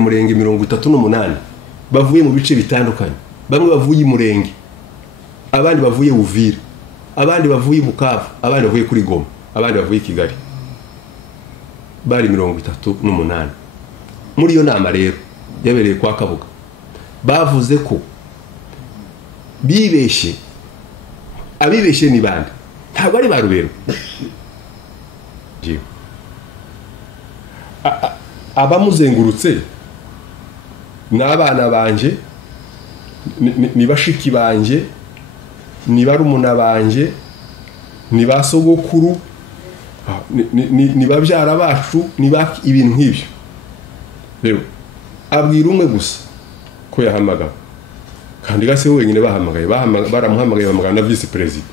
murenge 38 bavuye mu bice bitandukanye, bamwe bavuye Murenge, abandi bavuye Uvira, abandi bavuye Bukavu, abandi bavuye kuri Goma, abandi bavuye Kigali, bari 38. Muri iyo nama rero yabereye kwa Kabuga bavuze ko bibeshe, abibeshe ni bande, ntabwo ari barubero. Abamuzengurutse n'abana banje, ni bashiki banje, ni barumuna banje, ni basogokuru, ni babyara bacu, ni ibintu nk'ibyo. Rero abwira umwe gusa ko yahamagaye, kandi gase wenyine bahamagaye, baramuhamagaye bamugana na vice president.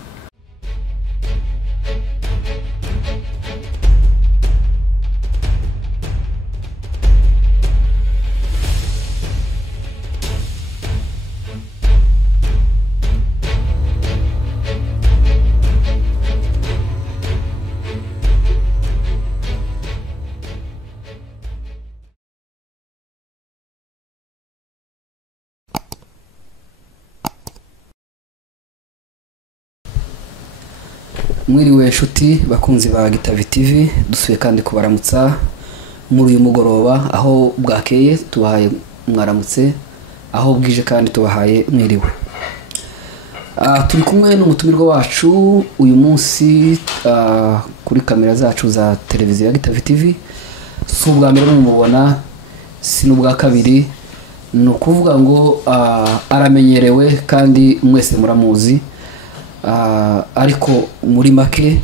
Mwiriwe nshuti bakunzi ba Gitavi TV, dusuye kandi kubaramutsa muri uyu mugoroba, aho bwakeye tubahaye mwaramutse, aho bwije kandi tubahaye mwiriwe. Turi kumwe n'umutumirwa wacu uyu munsi kuri kamera zacu za televiziyo ya Gitavi TV. Si ubwa mbere mumubona, si n'ubwa kabiri, ni ukuvuga ngo aramenyerewe kandi mwese muramuzi. Ariko muri make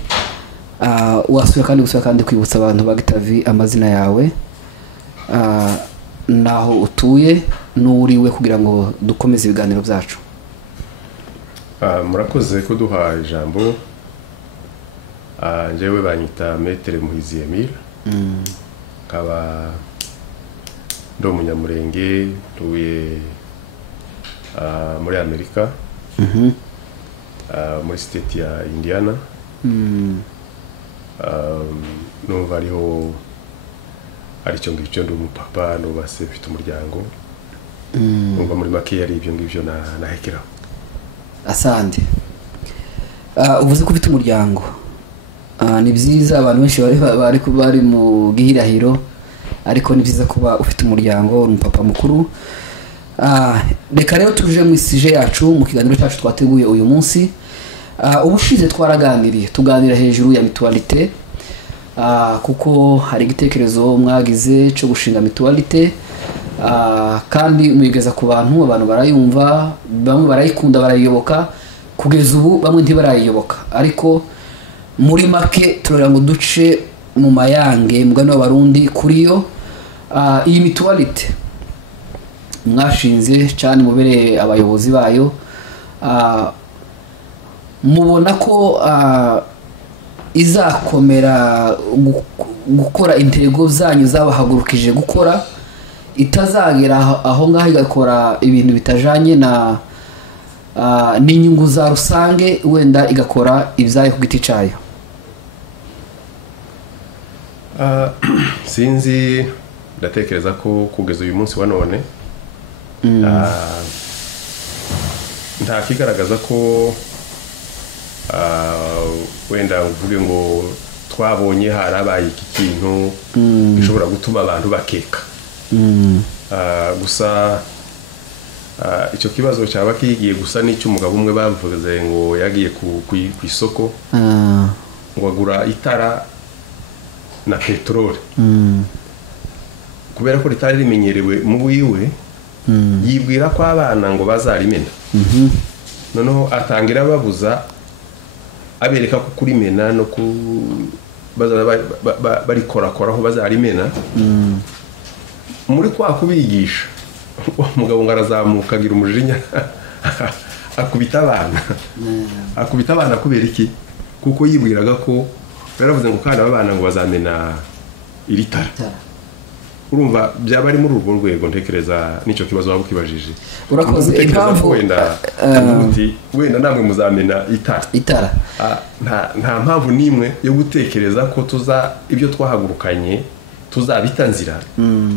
wasubira kandi kwibutsa abantu ba Gitavi amazina yawe, naho utuye n'uriwe, kugira ngo dukomeze ibiganiro byacu. Murakoze ko duha ijambo. Njyewe banyita Maître Muhizi Emile, nkaba ndo Munyamurenge, tuye muri Amerika, muri state ya Indiana. Numva ariho aricyo ngicyo, ndi umupapa, nubase mfite umuryango. Numva muri make ari ibyo ngibyo nahekeraho. Asante. Uvuze ko ufite umuryango, ni byiza. Abantu benshi bari mu gihirahiro, ariko ni byiza kuba ufite umuryango, umupapa mukuru. Reka rero tuje mu isije yacu, mu kiganiro cyacu twateguye uyu munsi. Ubushize twaraganiriye, tuganira hejuru ya mutualité, kuko hari igitekerezo mwagize cyo gushinga mutualité, kandi mwigeza ku bantu barayumva, bamwe barayikunda, barayiyoboka, kugeza ubu bamwe ntibarayiyoboka. Ariko muri make turera ngo duce mu mayange mugani w'abarundi kuri yo. Iyi mutualité mwashinze cyane, mubereye abayobozi bayo, mubona ko izakomera gukora intego zanyu zabahagurukije gukora, itazagera aho ngaho igakora ibintu bitajanye n'inyungu za rusange, wenda igakora ibyayo ku giti cyayo? Sinzi, ndatekereza ko kugeza uyu munsi wa none nta kigaragaza ko wenda uvuge ngo twabonye harabaye iki kintu bishobora gutuma abantu bakeka. Gusa icyo kibazo cyaba kigiye gusa n'icy'umugabo umwe bavuze ngo yagiye ku isoko ngo agura itara na peteroli, kubera ko ritari rimenyerewe mu wiwe, yibwira ko abana ngo bazarimena. Noneho atangira babuza, abereka ko kurimena no barikorakoraho bazarimena. Muri kwa kubigisha, umugabo ngo arazamuka agira umujinya, akubita abana kubera iki? Kuko yibwiraga ko baravuze ngo kandi abana ngo bazamena iri tara. Urumva byaba ari muri urwo rwego, ntekereza n'icyo kibazo waba ukibajije. Urakoze. Impamvu wenda namwe muzamena itara. Nta mpamvu n'imwe yo gutekereza ko ibyo twahagurukanye tuzabita nzira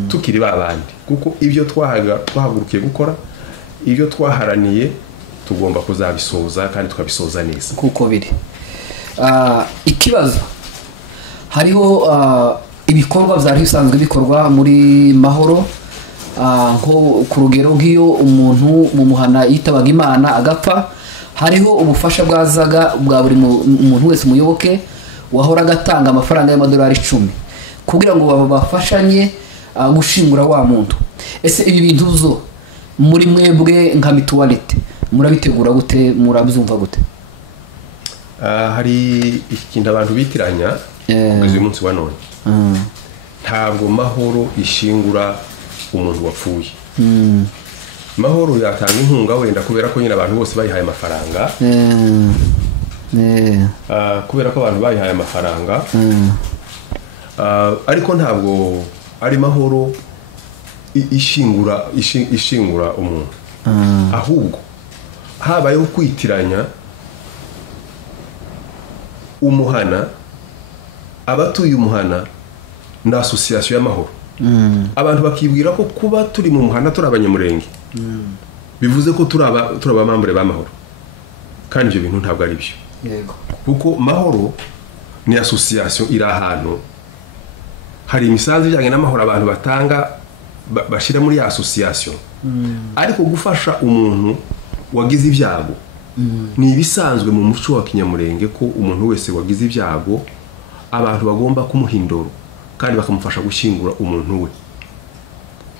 tukiri babandi, kuko ibyo twahagurukiye gukora, ibyo twaharaniye tugomba kuzabisoza kandi tukabisoza neza kuko biri. Ikibazo hariho ibikorwa byari bisanzwe bikorwa muri Mahoro, nko ku rugero nk'iyo umuntu mu muhana yitabaga Imana agapfa, hariho ubufasha bwazaga bwa buri muntu wese umuyoboke wahora agatanga amafaranga y'amadolari 10 kugira ngo bafashanye gushingura wa muntu. Ese ibi bintu zo muri mwebwe nka Mutualite murabitegura gute, murabyumva gute? Hari ikintu abantu bitiranya kugeza uyu munsi wa none. Ntabwo Mahoro ishingura umuntu wapfuye. Mahoro yatanga inkunga wenda kubera ko nyine abantu bose bayihaye amafaranga, kubera ko abantu bayihaye amafaranga, ariko ntabwo ari Mahoro ishingura umuntu, ahubwo habayeho kwitiranya umuhana, abatuye umuhana na association y'Amahoro. Abantu bakibwira ko kuba turi mu muhana turi abanyamurenge bivuze ko turi abamambure b'Amahoro, kandi ibyo bintu ntabwo ari byo. Yego, kuko Mahoro ni association iri ahantu, hari imisanzu ijyanye n'Amahoro abantu batanga bashyira muri ya association, ariko gufasha umuntu wagize ibyago ni ibisanzwe mu muco wa kinyamurenge ko umuntu wese wagize ibyago abantu bagomba kumuhindura kandi bakamufasha gushyingura umuntu we,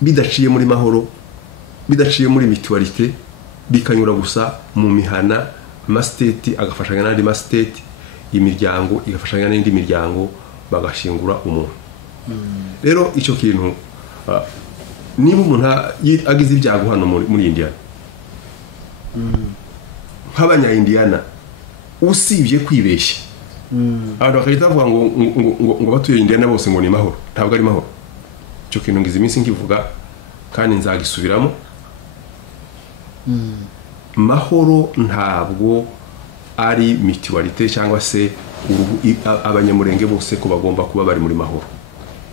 bidaciye muri Mahoro, bidaciye muri Mutualite, bikanyura gusa mu mihana, amasiteti agafashanya n'andi masiteti, imiryango igafashanya n'indi miryango, bagashingura umuntu. Rero icyo kintu niba umuntu agize ibyago hano muri Indiana, nk'abanya-Indiana usibye kwibeshya, abantu bakahita bavuga ngo batuye Indiana bose ngo ni Mahoro. Ntabwo ari Mahoro. Icyo kintu ngize iminsi nkivuga kandi nzagisubiramo. Mahoro ntabwo ari Mutualite cyangwa se abanyamurenge bose ko bagomba kuba bari muri Mahoro.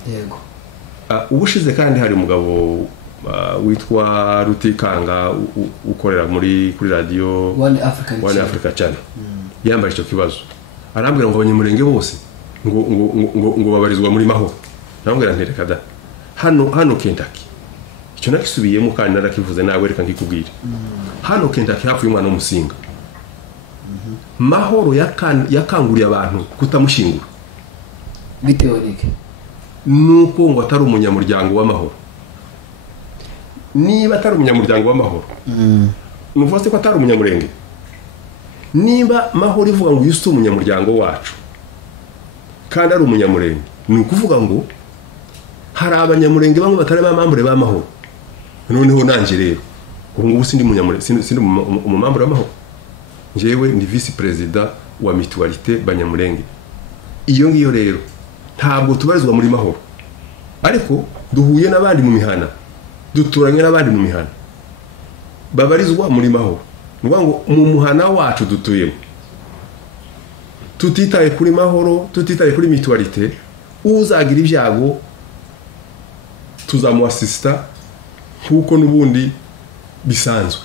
yego. Ubushize kandi hari umugabo witwa Rutikanga ukorera kuri radio One Africa Channel, yambaye icyo kibazo, arambwira ngo abanyamurenge bose ngo babarizwa muri Mahoro. Nambwira ntereka da hano Kentucky, icyo nakisubiyemo kandi narakivuze nawe, reka ngikubwire. Hano Kentucky hapfuye umwana w'umusinga. Mahoro yakanguriye abantu kutamushingura bitewe n'iki? nuko ngo atari umunyamuryango w'Amahoro. Niba atari umunyamuryango w'Amahoro, nuvuze ko atari umunyamurenge. Niba Mahoro ivuga ngo yuste umunyamuryango wacu kandi ari umunyamurenge, ni ukuvuga ngo hari abanyamurenge bamwe batari bamambure b'Amahoro. Noneho nanje rero ubu ngubu sindi umumambure w'Amahoro, njyewe ndi vice president wa Mutualite Banyamurenge. Iyo ngiyo rero ntabwo tubarizwa muri Mahoro, ariko duhuye n'abandi mu mihana, duturanye n'abandi mu mihana babarizwa muri Mahoro. Nuvuga ngo mu muhana wacu dutuyemo, tutitaye kuri Mahoro, tutitaye kuri Mutualite, uzagira ibyago tuzamuasista nkuko n'ubundi bisanzwe.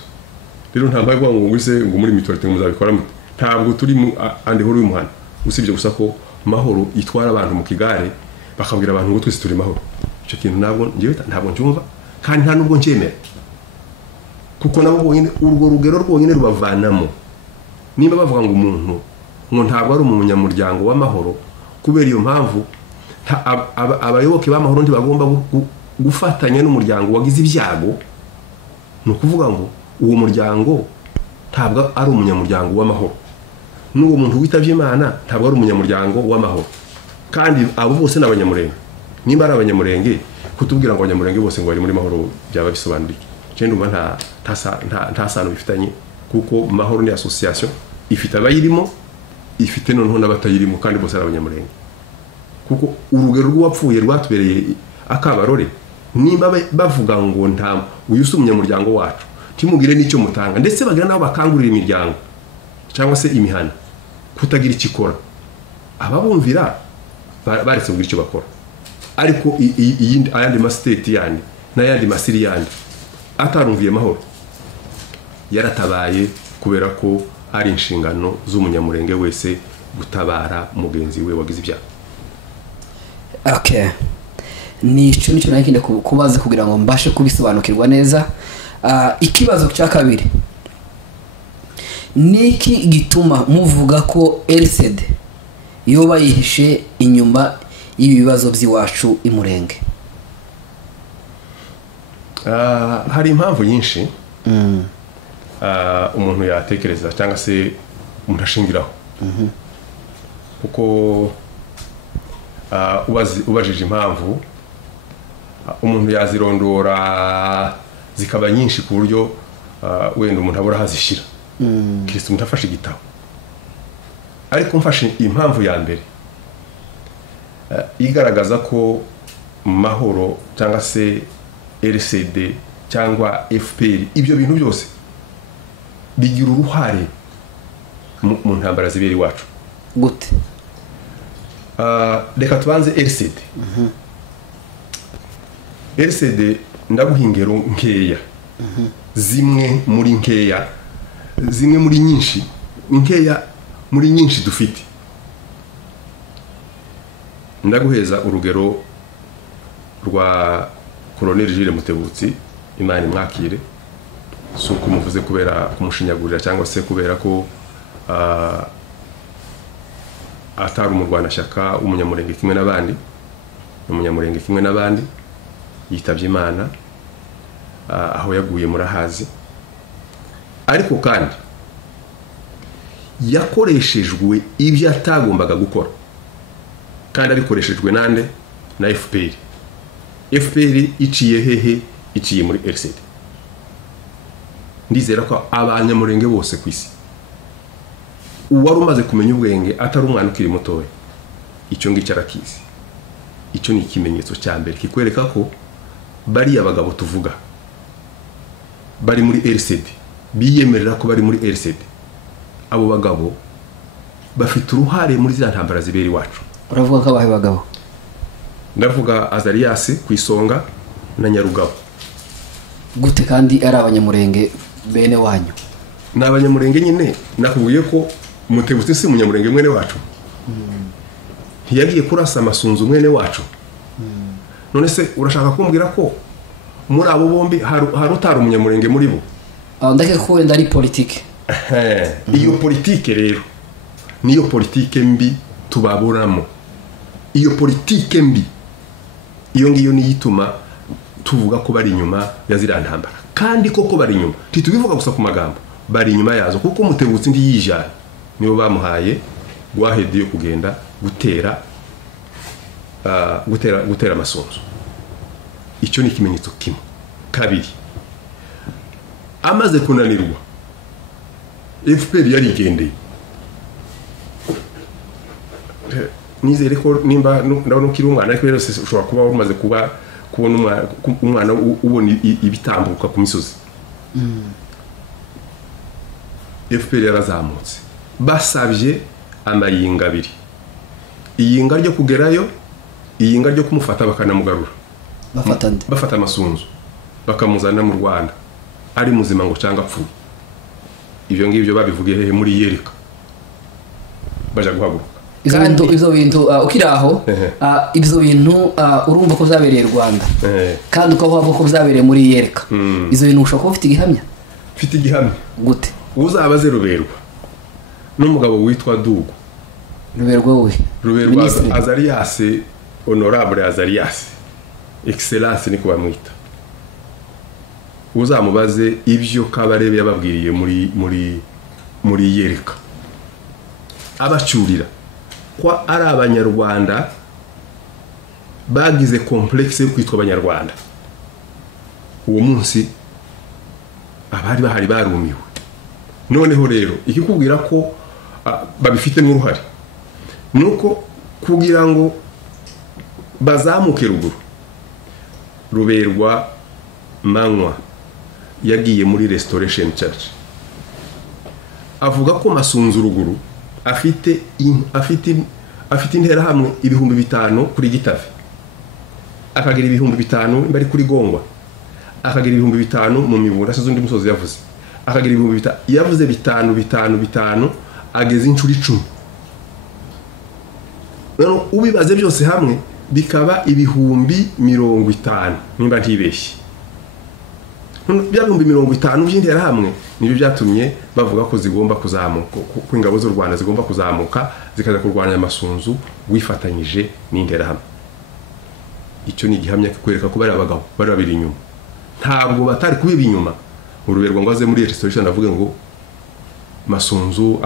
Rero nta mpamvu ngo ngwise ngo muri Mutualite muzabikora mute. Ntabwo turi mu andi horo y'umuhana, usibye gusa ko Mahoro itwara abantu mu kigare bakabwira abantu ngo twese turi Mahoro. Icyo kintu ntabwo ncyumva kandi nta nubwo ncyemera, kuko nabo bonyine urwo rugero rwonyine rubavanamo. Niba bavuga ngo umuntu ngo ntabwo ari umunyamuryango w'Amahoro, kubera iyo mpamvu abayoboke b'Amahoro ntibagomba gufatanya n'umuryango wagize ibyago, ni ukuvuga ngo uwo muryango ntabwo ari umunyamuryango w'Amahoro. N'uwo muntu witavye Imana ntabwo ari umunyamuryango w'Amahoro, kandi abo bose n'abanyamurenge. Nimba ari abanyamurenge, kutubwira ngo abanyamurenge bose ngo bari muri Mahoro byaba bisobanura iki? Cyenda umva nta sano bifitanye, kuko Mahoro ni association ifite abayirimo, ifite noneho n'abatayirimo, kandi bose ari abanyamurenge. Kuko urugero rw'uwapfuye rwatubereye akabarore. Nimba bavuga ngo nta uyusa umunyamuryango wacu, timugire n'icyo mutanga, ndetse bagira nabo bakangurira imiryango cyangwa se imihana kutagira ikikora, ababumvira baretse kugira icyo bakora. ariko ayandi masiteti yandi n'ayandi masiri yandi atarumviye mahoro yaratabaye kubera ko ari inshingano z'umunyamurenge wese gutabara mugenzi we wagize ibyaha. Okay, nicyo nakinde kubaza kugira ngo mbashe kubisobanukirwa neza. Ikibazo cya kabiri, niki gituma muvuga ko RCD yoba yihishe inyuma y'ibibazo by'iwacu imurenge? Hari impamvu nyinshi umuntu yatekereza cyangwa se umuntu ashingiraho, kuko ubajije impamvu umuntu yazirondora zikaba nyinshi ku buryo wenda umuntu abura hazishira. Kristo umuntu afashe igitabo, ariko mfashe impamvu ya mbere igaragaza ko mahoro cyangwa se RCD cyangwa FPR ibyo bintu byose bigira uruhare mu ntambara zibera iwacu. Gute? Reka tubanze RCD. RCD ndaguhingero nkeya, zimwe muri nkeya, zimwe muri nyinshi, nkeya muri nyinshi dufite. Ndaguheza urugero rwa Colonel Jules Mutebutsi, Imana imwakire, suko muvuze kubera kumushinyagurira cyangwa se kubera ko atari umurwanashyaka umunyamurenge kimwe n'abandi, umunyamurenge kimwe n'abandi, yitabye Imana aho yaguye murahazi. Ariko kandi yakoreshejwe ibyo atagombaga gukora, kandi abikoreshejwe nande na FPR. FPR iciye hehe? Iciye muri RCD. Ndizera ko abanyamurenge bose ku isi uwari umaze kumenya ubwenge atari umwana ukiri mutoya, icyo ngicyo arakizi. Icyo ni ikimenyetso cya mbere kikwereka ko bari abagabo tuvuga bari muri RCD, biyemerera ko bari muri RCD. Abo bagabo bafite uruhare muri za ntambara zibera iwacu. Uravuga ko abahe bagabo? Ndavuga Azarias ku isonga na Nyarugabo. Gute kandi ari abanyamurenge bene wanyu? Ni abanyamurenge nyine, nakubwiye ko Mutebutsi si umunyamurenge mwene wacu. Ntiyagiye kurasa Masunzu mwene wacu. None se urashaka kumbwira ko muri abo bombi hari utari umunyamurenge muri bo? Ndake ko wenda ari politike. Iyo politike rero niyo politike mbi tubaburamo. Iyo politike mbi iyo ngiyo niyituma tuvuga ko bari inyuma ya ziriya ntambara. Kandi koko bari inyuma, ntitubivuga gusa ku magambo, bari inyuma yazo, kuko Mutebutsi ndi yijana nibo bamuhaye gwahedi yo kugenda gutera Amasunzu. Icyo ni ikimenyetso kimwe. Kabiri, amaze kunanirwa FPR yarigendeye. Nizere ko nimba ndabona ukiri umwana, ariko rero ushobora kuba umaze kubona umwana ubona ibitambuka ku misozi. FPR yarazamutse, basabye amayinga abiri, iyinga ryo kugerayo, iyinga ryo kumufata bakanamugarura. Bafata Amasunzu bakamuzana mu Rwanda ari muzima ngo cyangwa apfuye. Ibyo ngibyo babivugiye hehe? Muri Yerika baje guhaguruka. Izo bintu ukiraho, ibyo bintu urumva ko zabereye Rwanda, kandi ukavuga ko zabereye muri Yerika. Izo bintu ushaka ufite igihamya? Mfite igihamya. Gute? Uzabaze Ruberwa n'umugabo witwa Dugu. Ruberwa we? Ruberwa Azarias, Honorable Azarias, Excellence niko bamwita. Uzamubaze ibyo Kabarebe yababwiriye muri Yerika, abacyurira kwa ari abanyarwanda bagize complexe yo kwitwa abanyarwanda. Uwo munsi abari bahari barumiwe. Noneho rero ikikubwira ko babifitemo uruhare nuko kugira ngo bazamuke ruguru, Ruberwa Manywa yagiye muri Restoration Church avuga ko Masunzu ruguru afite intera hamwe 5,000 kuri Gitave. akagira 5,000 bari kuri Gongwa, akagira 5,000 mu Mibunda se undi musozi yavuze, akagira 5,000 yavuze 5 ageze incuri 10. Nano ubibaze byose hamwe bikaba 50,000 nimba ntibeshye. Bya 50,000 by'intera hamwe nibyo byatumye bavuga ko zigomba kuzamuka, ko ingabo z'u Rwanda zigomba kuzamuka zikaza kurwanya amasunzu wifatanyije n'intera hamwe. Icyo ni gihamya kwereka ko bari abagabo bari babiri inyuma, ntabwo batari kubiba inyuma. Uruberwa ngo aze muri restoration avuge ngo masunzu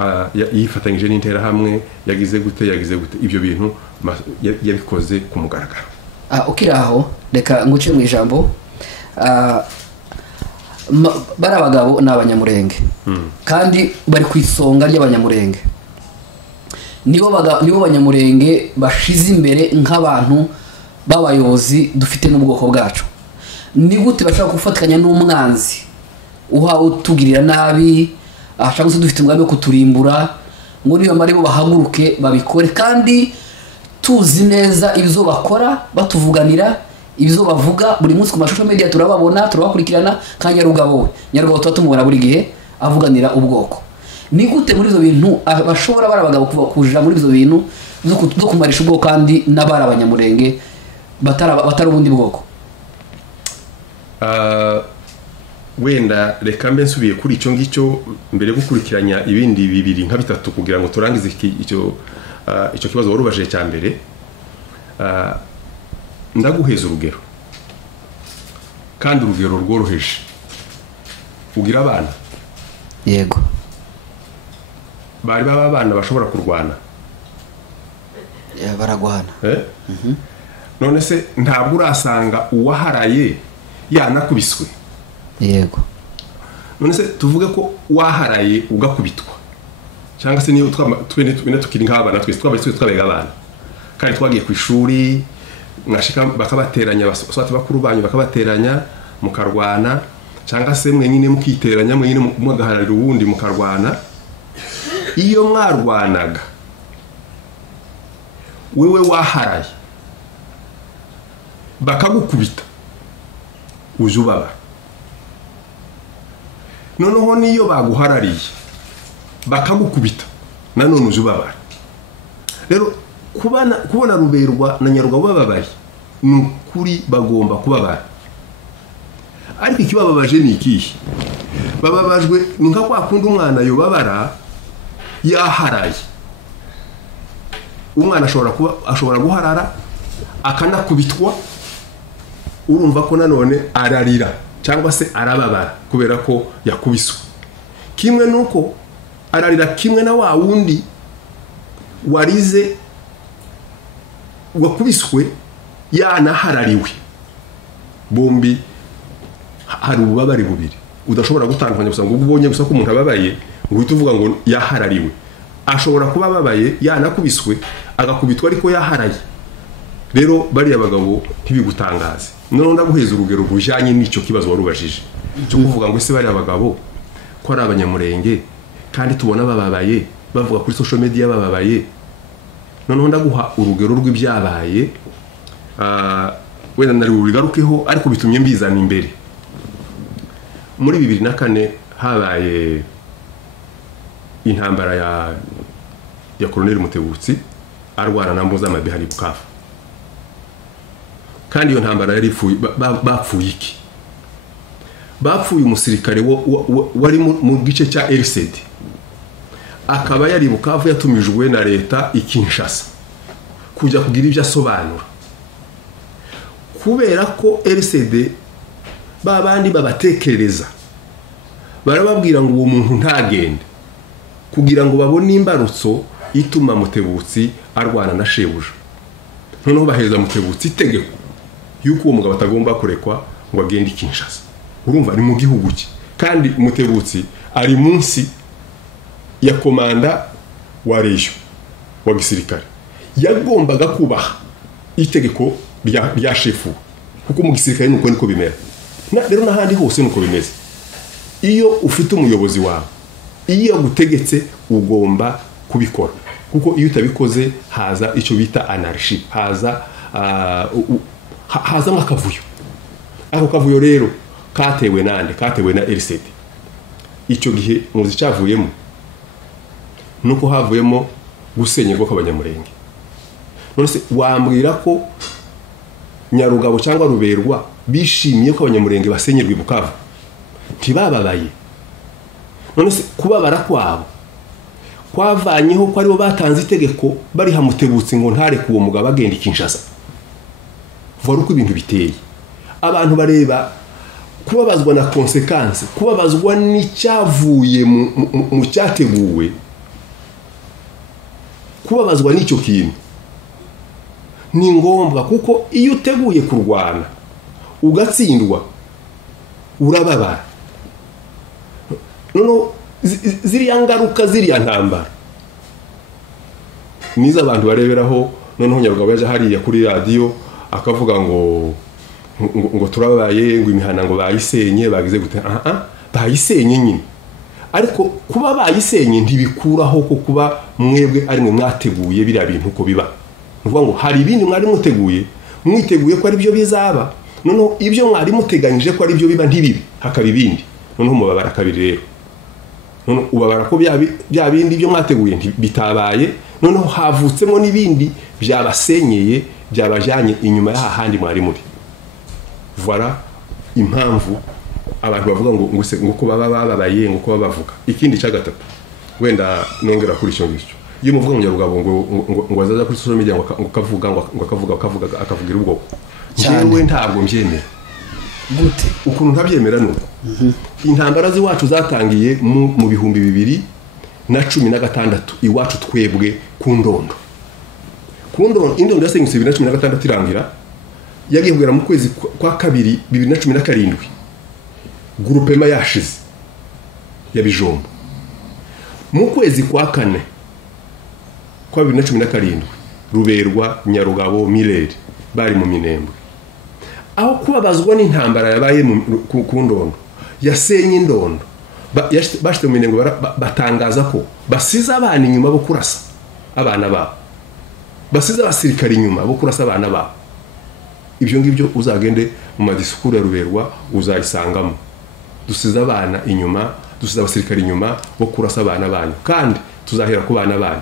yifatanyije n'intera hamwe yagize gute ibyo bintu yabikoze ku mugaragaro. Ukiraho reka nguce mu ijambo. Bari abagabo n'abanyamurenge kandi bari ku isonga ry'abanyamurenge, nibo banyamurenge bashize imbere nk'abantu b'abayobozi dufite n'ubwoko bwacu. Ni gute bashaka gufatikanya n'umwanzi uhawe utugirira nabi, ashaka se dufite umugambi wo kuturimbura, ngo niyo mari bo bahaguruke babikore, kandi tuzi neza ibyo bakora batuvuganira, ibyo bavuga buri munsi ku mashusho media turababona, turabakurikirana. Kandi Nyarugabo tuba tumubona buri gihe avuganira ubwoko. Ni gute muri izo bintu bashobora bari abagabo kuja muri izo bintu zo kumarisha ubwoko kandi n'abari abanyamurenge batari ubundi bwoko? Wenda reka mbe nsubiye kuri icyo ngicyo mbere yo gukurikiranya ibindi 2 nka 3 kugira ngo turangize icyo kibazo warubaje cya mbere. Ndaguheza urugero, kandi urugero rworoheje. Ugira abana, yego, bari abana bashobora kurwana, baragwana, none se ntabwo urasanga uwaharaye yanakubiswe? Yego. None se tuvuge ko waharaye ugakubitwa, cyangwa se niyo twene tukiri nk'abana twabega abana kandi twagiye ku ishuri, mwashika bakabateranya baswati bakuru banyu bakabateranya mukarwana, cyangwa se mwenyine mukiteranya mwenyine mugahararira ubundi mukarwana. Iyo mwarwanaga wewe waharaye bakagukubita uje ubaba, noneho niyo baguharariye bakagukubita nanone uje ubaba. Rero kubona Ruberwa na Nyarugabo bababaye n'ukuri bagomba kubabara. Ariko ikibababaje ni ikihe? Bababajwe ni nka kwa kundi umwana yobabara yaharaye. Umwana ashobora guharara akanakubitwa, urumva ko nanone ararira cyangwa se arababara kubera ko yakubiswe. Kimwe nuko ararira kimwe na wa wundi warize wakubiswe yanaharariwe. Bombi hari ububabare bubiri udashobora gutandukanya gusa ngo ubonye gusa ko umuntu ababaye ngo uhite uvuga ngo yaharariwe. Ashobora kuba ababaye yanakubiswe agakubitwa ariko yaharaye. Rero bari abagabo ntibigutangaze. None ndaguheza urugero rujanye n'icyo kibazo warubajije cyo kuvuga ngo ese bari abagabo ko ari abanyamurenge kandi tubona bababaye bavuga kuri social media bababaye. None ndaguha urugero rw'ibyabaye wenda nari ubigarukeho ariko bitumye mbizana imbere. Muri 2004 habaye intambara ya Colonel Mutebutsi arwana na Mpuzamabe hari Bukavu. Kandi iyo ntambara yari bapfuye iki? Bapfuye umusirikare wari mu gice cya RCD, akaba yari Bukavu yatumijwe na leta ikinshasa kujya kugira ibyo asobanura, kubera ko RCD babandi babatekereza barababwira ngo uwo muntu ntagende kugira ngo babone imbarutso ituma Mutebutsi arwana na shebuja. Noneho baheza Mutebutsi itegeko yuko uwo mugabo atagomba kurekwa ngo agende Kinshasa. Urumva ni mu gihugu cye, kandi Mutebutsi ari munsi ya komanda wa region wa gisirikare, yagombaga kubaha itegeko rya shefu, kuko mu gisirikare nuko niko bimera. Rero n'ahandi hose nuko bimeze. Iyo ufite umuyobozi wawe, iyo agutegetse ugomba kubikora, kuko iyo utabikoze haza icyo bita anarchy, haza hazamo akavuyo. Ako kavuyo rero katewe na RCD. Icyo gihe muzi cyavuyemo nuko havuyemo gusenyerwa kw'abanyamurenge. None se wambwira ko Nyarugabo cyangwa Ruberwa bishimiye ko abanyamurenge basenyerwa Bukavu? Ntibababaye. None se kubabara kwabo kwavanyeho ko aribo batanze itegeko bari hamutebutse ngo ntare kuwo mugabo agenda Kinshasa. Vuga uko ibintu biteye. Abantu bareba kubabazwa na consequence, kubabazwa n'icyavuye mu cyateguwe, kubabazwa n'icyo kintu ni ngombwa, kuko iyo uteguye kurwana ugatsindwa urababara. Noneho ziriya ngaruka ziriya ntambara niza abantu bareberaho. Noneho Nyarugabo yaje hariya kuri radio akavuga ngo turabaye, ngo imihana ngo bayisenye, bagize gute. Bayisenye nyine, ariko kuba bayisenye ntibikuraho ko kuba mwebwe ari mwe mwateguye biriya bintu uko biba. Nuvuga ngo hari ibindi mwari mwiteguye ko ari byo bizaba, noneho ibyo mwari muteganyije ko ari byo biba ntibibi, hakaba ibindi. Noneho mubabara kabiri rero. Noneho ubabara ko bya bindi byo mwateguye bitabaye, noneho havutsemo n'ibindi byabasenyeye, byabajyanye inyuma y'ahandi mwari muri. Voilà impamvu abantu bavuga ngo ko baba bababaye, ngo ko bavuga. Ikindi cya gatatu wenda nongera kuri icyo ngicyo, iyo muvuga mu Nyarugabo ngo azaza kuri social media ngo akavugira ubwoko, njyewe ntabwo mbyemera. Gute? Ukuntu ntabyemera nuko intambara z'iwacu zatangiye mu 2016 iwacu twebwe ku Ndondo. Indondo yasenyutse 2016 irangira, yagiye kugera mu kwezi kwa kabiri 2017 groupema yashize ya Bijombo. Mu kwezi kwa kane kwa 2017 Ruberwa, Nyarugabo, Mirere bari mu Minembwe. Aho kubabazwa n'intambara yabaye ku Ndondo yasenye Indondo, bashite mu Minembwe batangaza ko basize abana inyuma bo kurasa abana babo, basize abasirikari inyuma bo kurasa abana babo. Ibyo ngibyo uzagende mu madisikuru ya Ruberwa uzayisangamo. Dusize abana inyuma, dusize abasirikari inyuma bo kurasa abana banyu, kandi tuzahera ku bana banyu.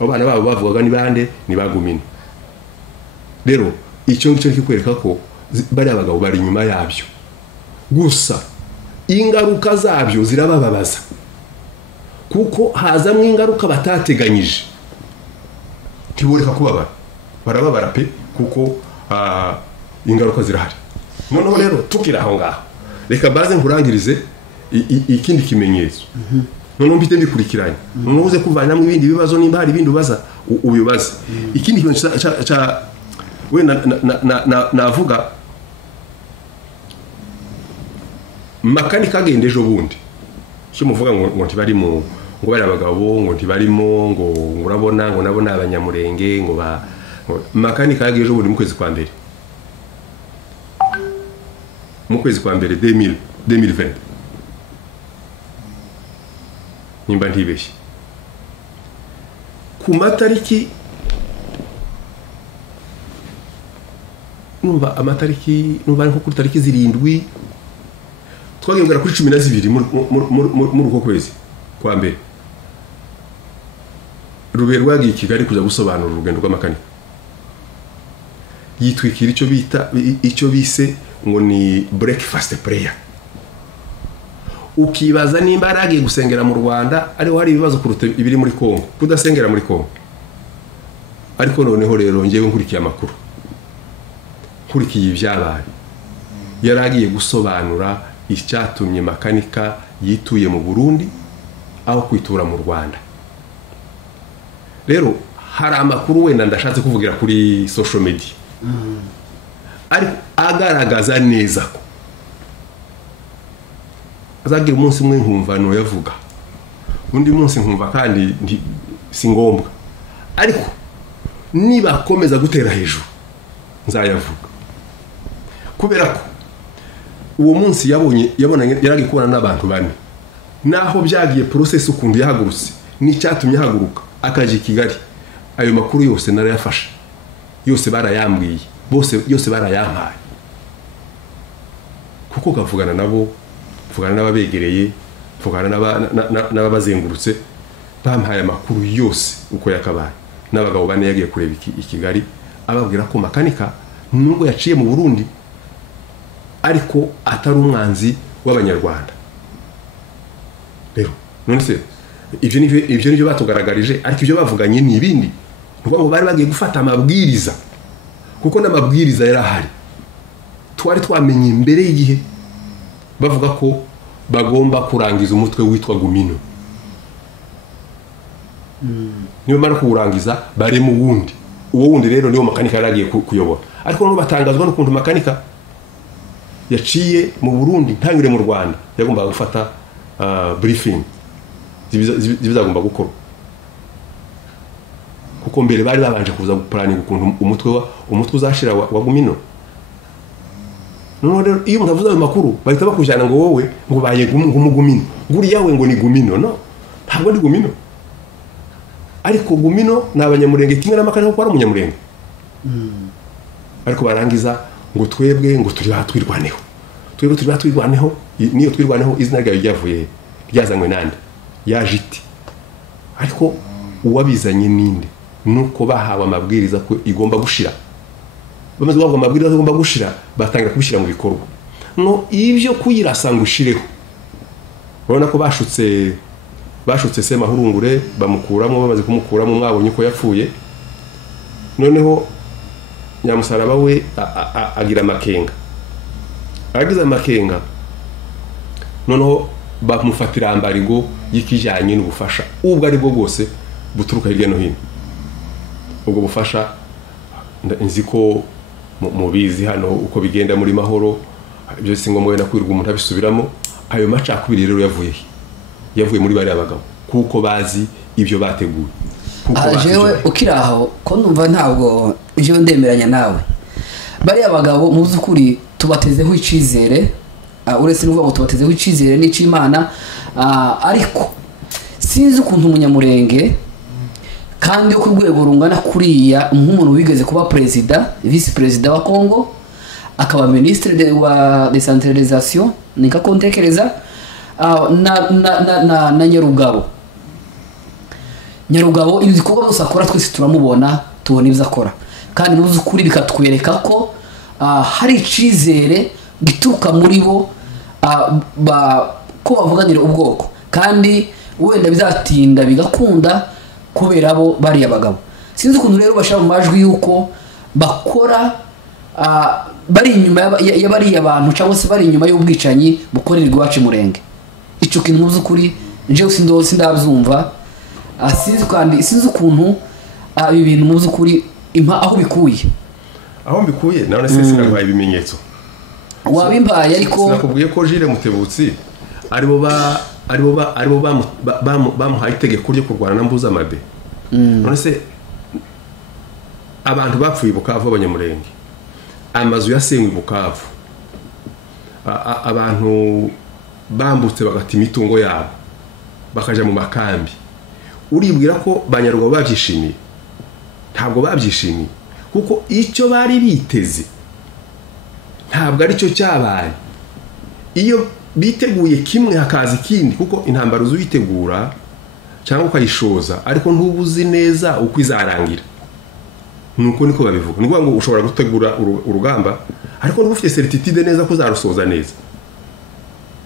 Abana babo bavugaga ni bande? Ni Bagumina. Rero icyo ngicyo kikwereka ko bari abagabo bari inyuma yabyo, gusa ingaruka zabyo zirabababaza kuko hazamwe ingaruka batateganyije. Tiboreka kubabara, barababara pe kuko ingaruka zirahari. Noneho rero tukira aho ngaho, reka baze nkurangirize ikindi kimenyetso. Noneho mbite mbikurikiranye, noneho uze kuvanamo ibindi bibazo, nimba hari ibindi ubaza ubibaze. Ikindi kimenyetso we navuga makanika agende ejo bundi cyo muvuga ngo ntibarimo, ngo bari abagabo, ngo ntibarimo, ngo urabona ngo nabona abanyamurenge ngo makanika yagije ejo bundi mu kwezi kwa mbere 2020 nimba ntibeshye ku matariki, numva amatariki, numva nko kuri tariki 7 twagengera kuri 12 muri uko kwezi kwa mbere. Ruberwa yagiye Kigali kuza gusobanura urugendo rw'amakanika, yitwikira icyo bise ngo ni breakfast prayer. Ukibaza nimba aragiye gusengera mu Rwanda ariho hari ibibazo kuruta ibiri muri Kongo, kudasengera muri Kongo. Ariko noneho rero ngewe nkurikiye amakuru, nkurikiye ibyabaye, yaragiye gusobanura icyatumye makanika yituye mu Burundi aho kwitura mu Rwanda. Rero hari amakuru wenda ndashatse kuvugira kuri social media, ariko agaragaza neza ko azagira umunsi umwe nkumva no yavuga, undi munsi nkumva kandi si ngombwa, ariko niba akomeza gutera hejuru nzayavuga, kubera ko uwo munsi yabona yaragiye kubona n'abantu bane, naho byagiye process ukundi yahagurutse n'icyatumye haguruka akaje Kigali. Ayo makuru yose narayafasha, yose barayambwiye, yose barayampaye kuko gavugana nabo mvugana n'ababegereye mvugana n'ababazengurutse bampaye amakuru yose uko yakabaye n'abagabo bane yagiye kureba i Kigali ababwira ko makanika nubwo yaciye mu Burundi ariko atari umwanzi w'abanyarwanda. Rero none se ibyo nibyo batugaragarije, ariko ibyo bavuganye ni ibindi. Nuko ngo bari bagiye gufata amabwiriza kuko n'amabwiriza yarahari twari twamenye imbere y'igihe bavuga ko bagomba kurangiza umutwe witwa Gumino. Niyo mara kurangiza bare mu wundi, uwo wundi rero niwo makanika yaragiye kuyobora. Ariko no batangazwa n'ukuntu makanika yaciye mu Burundi ntangire mu Rwanda yagomba gufata briefing zibizagomba gukora kuko mbere bari babanje kuza planning ukuntu umutwe uzashira wa Gumino. None iyo umuntu avuze ayo makuru bahita bakujana ngo wowe ngo baye Gumino nguri yawe ngo ni Gumino. No, ntabwo ni Gumino. Ariko Gumino n'abanyamurenge kimwe n'amakana ko ari umunyamurenge. Ariko barangiza ngo twebwe ngo turi batwirwaneho. Twebwe turi batwirwaneho, niyo twirwaneho izina ryayo ryavuye ryazanywe nande yajiti. Ariko uwabizanye ninde nuko bahawe amabwiriza ko igomba gushira. Bamaze guhabwa amabwiriza agomba gushira batangira kubishira mu bikorwa. No ivyo kuyirasanga ushireho. Urabona ko bashutse Semahurungure bamukuramo, bamaze kumukuramo mwabonye ko yapfuye. Noneho Nyamusaraba we agira amakenga. Agize amakenga noneho bamufatira ambarigo y'ikijanye n'ubufasha ubwo ari bwo bwose buturuka hirya no hino. Ubwo bufasha nzi ko mubizi hano uko bigenda muri Mahoro, byose ngo mwe nakwirwa umuntu abisubiramo. Ayo macakubiri rero yavuye muri bari abagabo kuko bazi ibyo bateguye. Jewe ukiraho ko numva ntabwo jewe ndemeranya nawe. Bari abagabo mu byukuri tubatezeho icizere, uretse n'uvuga ngo tubatezeho icizere n'icimana, ariko sinzi ukuntu umunyamurenge kandi yo ku rwego rungana kuriya nk'umuntu wigeze kuba vice president wa Congo, akaba ministre wa decentralisation nika kontekereza, na Nyarugabo ibikorwa byose akora twese turamubona, tubona ibyo akora, kandi n'uzi kuri bikatwereka ko hari icizere gituruka muri bo ko bavuganira ubwoko, kandi wenda bizatinda bigakunda kubera bo bari abagabo. Sinzi ukuntu rero bashaka mu majwi yuko bakora bari inyuma y'abari abantu cyangwa se bari inyuma y'ubwicanyi bukorerwa iwacu murenge. Ico kintu muzi kuri nje sindabyumva. Sinzi ukuntu ibi bintu muzi kuri aho bikuye none se sinaguhaye ibimenyetso wabimbaye, ariko sinakubwiye ko Jules Mutebutsi aribo bamuhaye itegeko ryo kurwana na Mbuzamabe. None se abantu bapfuye Bukavu abanyamurenge, amazu yasenywe Bukavu, abantu bambutse bagata imitungo yabo bakaja mu makambi. Uribwira ko Banyarwanda babyishimiye? Ntabwo babyishimiye kuko icyo bari biteze ntabwo ari cyo cyabaye. Iyo biteguye kimwe hakaza ikindi, kuko intambara uzitegura cyangwa ukayishoza ariko ntubuzi neza uko izarangira. Nuko niko babivuga. Nuko ngo ushobora gutegura urugamba ariko ntufite certitude neza ko uzarusoza neza.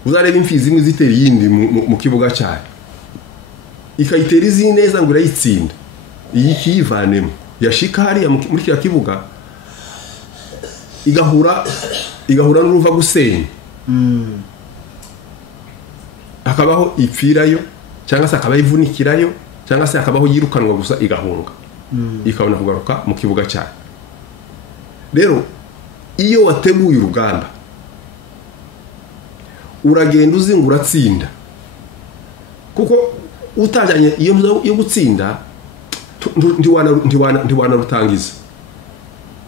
Uzareba imfizi imwe zitera yindi mu kibuga cyayo, ikayitera izindi neza ngo irayitsinda, iyi kiyivanemo yashika hariya muri kya kibuga igahura n'uruva gusenya, akabaho ipfirayo cyangwa se akabaho ivunikirayo cyangwa se akabaho yirukanwa gusa igahunga, ikabona kugaruka mu kibuga cyayo. Rero iyo wateguye urugamba uragenda uzingura tsinda, kuko utajanye iyo gutsinda ndiwana rutangiza.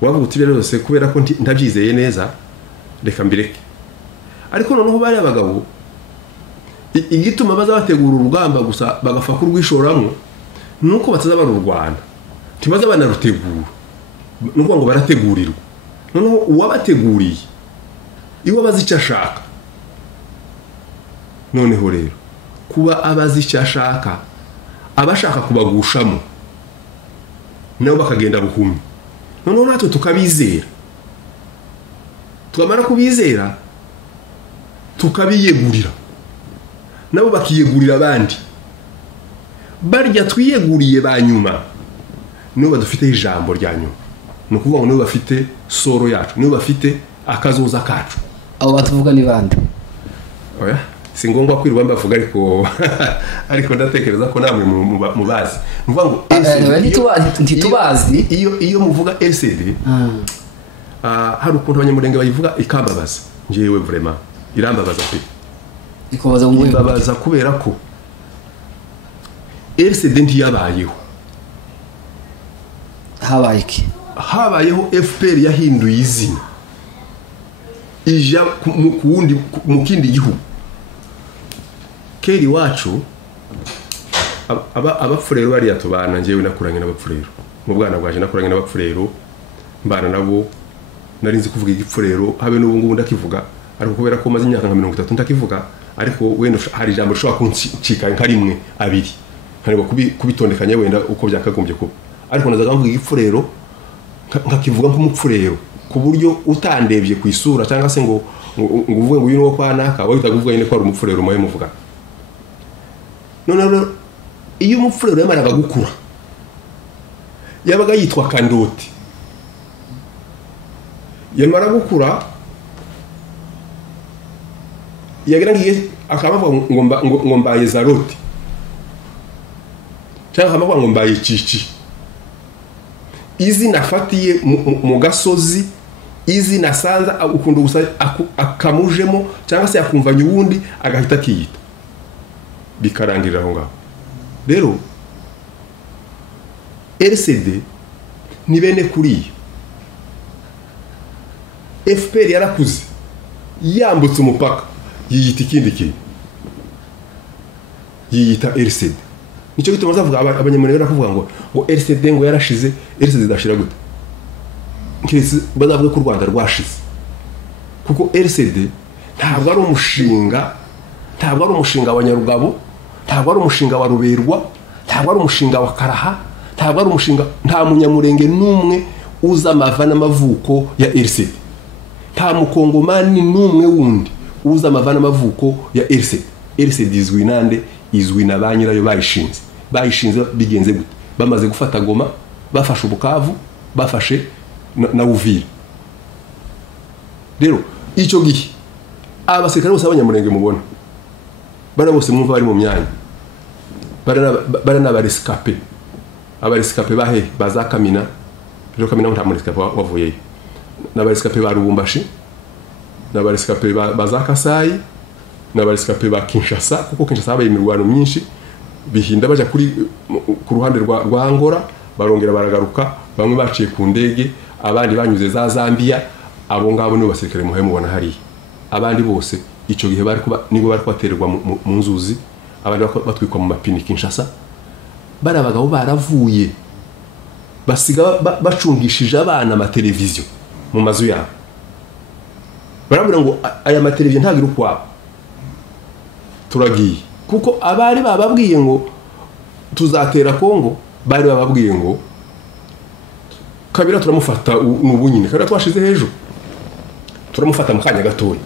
Wavuga uti rero se kubera ko ndabyizeye neza reka mbireke. Ariko noneho bari abagabo igituma baza bategura urugamba gusa bagafa ku rwishoramo nuko bataza barurwana, tibaza banarutegura. Nuko ngo barategurirwa noneho uwabateguriye iwe abazi icyo ashaka. Noneho rero kuba abazi icyo ashaka abashaka kubagushamo nabo bakagenda buhumyi, noneho natwe tukabizera, twamara kubizera tukabiyegurira, nabo bakiyegurira abandi. Barya twiyeguriye ba nyuma nibo badufite ijambo rya nyuma, ni ukuvuga ngo nibo bafite soro yacu, nibo bafite akazoza kacu. abo batuvuga ni bande? Oya, si ngombwa kwirirwa mbavuga, ariko ndatekereza ko namwe mubazi. Ni ukuvuga ngo ntitubazi. iyo muvuga LCD hari ukuntu abanyamurenge bayivuga ikambabaza. Njyewe vraiment irambabaza pe. Ikambabaza kubera ko LCD ntiyabayeho. Habaye iki? Habayeho FPR yahinduye izina ija mu kindi gihugu. Keri wacu abapfurero bariya tubana, njyewe nakuranye n'abapfurero mu bwana bwaje, nakuranye n'abapfurero mbana nabo, nari nzi kuvuga igipfurero habe n'ubu ngubu ndakivuga, ariko kubera ko maze imyaka nka 30 ndakivuga, ariko wenda hari ijambo rishobora kuncika nka rimwe abiri, nkareba kubitondekanya wenda uko byakagombye kuba, ariko nazaga mvuga igipfurero nkakivuga nk'umupfurero ku buryo utandebye ku isura cyangwa se ngo uvuge ngo uyu ni wo kwa naka, wahita kuvuga nyine ko ari umupfurero mwaye muvuga. None iyo umupfurero yamaraga gukura yabaga yitwa Kandoti, yamara gukura yagira ngiye akabavuga ngo mbaye Zaroti cyangwa akabavuga ngo mbaye Cici. Izina afatiye mu gasozi, izina asanza ukunda gusa akamujemo cyangwa se akumvanye uwundi agahita akiyita, bikarangirira aho ngaho. Rero LCD ni bene kuriya. FPR yarakuze yambutse umupaka yiyita ikindi kintu, yiyita LCD. Nicyo gituma bazavuga abanyamurenge barakuvuga ngo LCD ngo yarashize. LCD dashira gute? Kiretse bazavuga ko u Rwanda rwashize, kuko LCD ntabwo ari umushinga, ntabwo ari umushinga wa Nyarugabo, ntabwo ari umushinga wa Ruberwa, ntabwo ari umushinga wa Karaha, ntabwo ari umushinga, nta munyamurenge n'umwe uza amava n'amavuko ya LCD, nta mukongomani n'umwe wundi uza amava n'amavuko ya LCD. LCD izwi nande? Izwi na ba nyirayo bayishinze bigenze gute? Bamaze gufata Goma, bafashe Bukavu, bafashe na Uvira. Rero icyo gihe abasirikare bose abanyamurenge mubona bara bose mwumva bari mu myanya, bara n'abarescape. Abarescape bahe bazakamina, rero Kamina nta murescape wavuyeyo. N'abarescape ba Lubumbashi, n'abarescape bazakasayi, n'abarescape ba Kinshasa, kuko Kinshasa habaye imirwano myinshi, bihinda baja ku ruhande rwa Angola, barongera baragaruka, bamwe baciye ku ndege, abandi banyuze za Zambia. Abo ngabo nibo basirikare muhe mubona hariya. Abandi bose icyo gihe nibo bari kwatererwa mu nzuzi, abandi batwikwa mu mapini Kinshasa. Bari abagabo baravuye basiga bacungishije abana amateleviziyo mu mazu yabo. Barabura ngo aya mateleviziyo ntagira ukwabo, turagiye. Kuko abari bababwiye ngo tuzatera Kongo, bari bababwiye ngo Kabila turamufata n'ubu nyine, Kabila twashize hejuru turamufata mu kanya gatoya.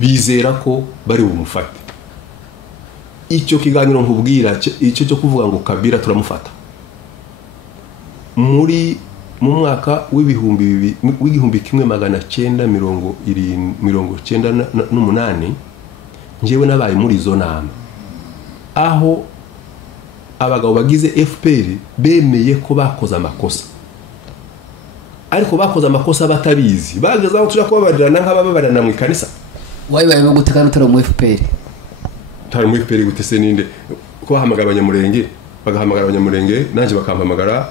Bizera ko bari bumufate. Icyo kiganiro nkubwira, icyo cyo kuvuga ngo Kabila turamufata, mu mwaka w'igihumbi 1998 njyewe nabaye muri izo nama, aho abagabo bagize FPR bemeye ko bakoze amakosa, ariko bakoze amakosa batabizi. Bageze aho tuja kubabarirana nk'abababarana mu ikanisa. Wayibaye no gutekana utari mu FPR. Tari mu FPR gute se ninde? Ko bahamagara abanyamurenge, bagahamagara abanyamurenge, nanjye bakampamagara,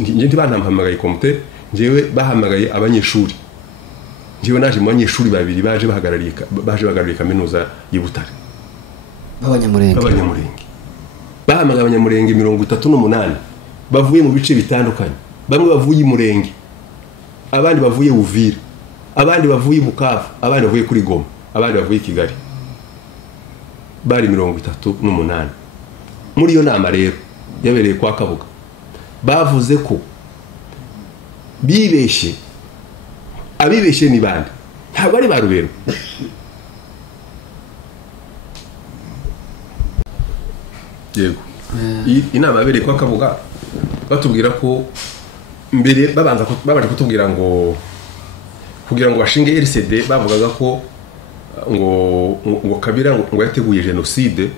njye ntibantampamagaye komite, njyewe bahamagaye abanyeshuri. Njyewe naje mu banyeshuri babiri baje bahagarariye kaminuza y'u Butare. Abanyamurenge. Bahamagara abanyamurenge 38 bavuye mu bice bitandukanye. Bamwe bavuye i Murenge, abandi bavuye Uvira, abandi bavuye Bukavu, abandi bavuye kuri Goma, abandi bavuye Kigali, bari 38. Muri iyo nama rero yabereye kwa Kabuga bavuze ko bibeshe, abibeshe ni bande? Ntabwo ari ba Rubero. Yego, inama yabereye kwa Kabuga batubwira ko mbere babanje kutubwira ngo kugira ngo bashinge RCD bavugaga ko ngo Kabila ngo yateguye genocide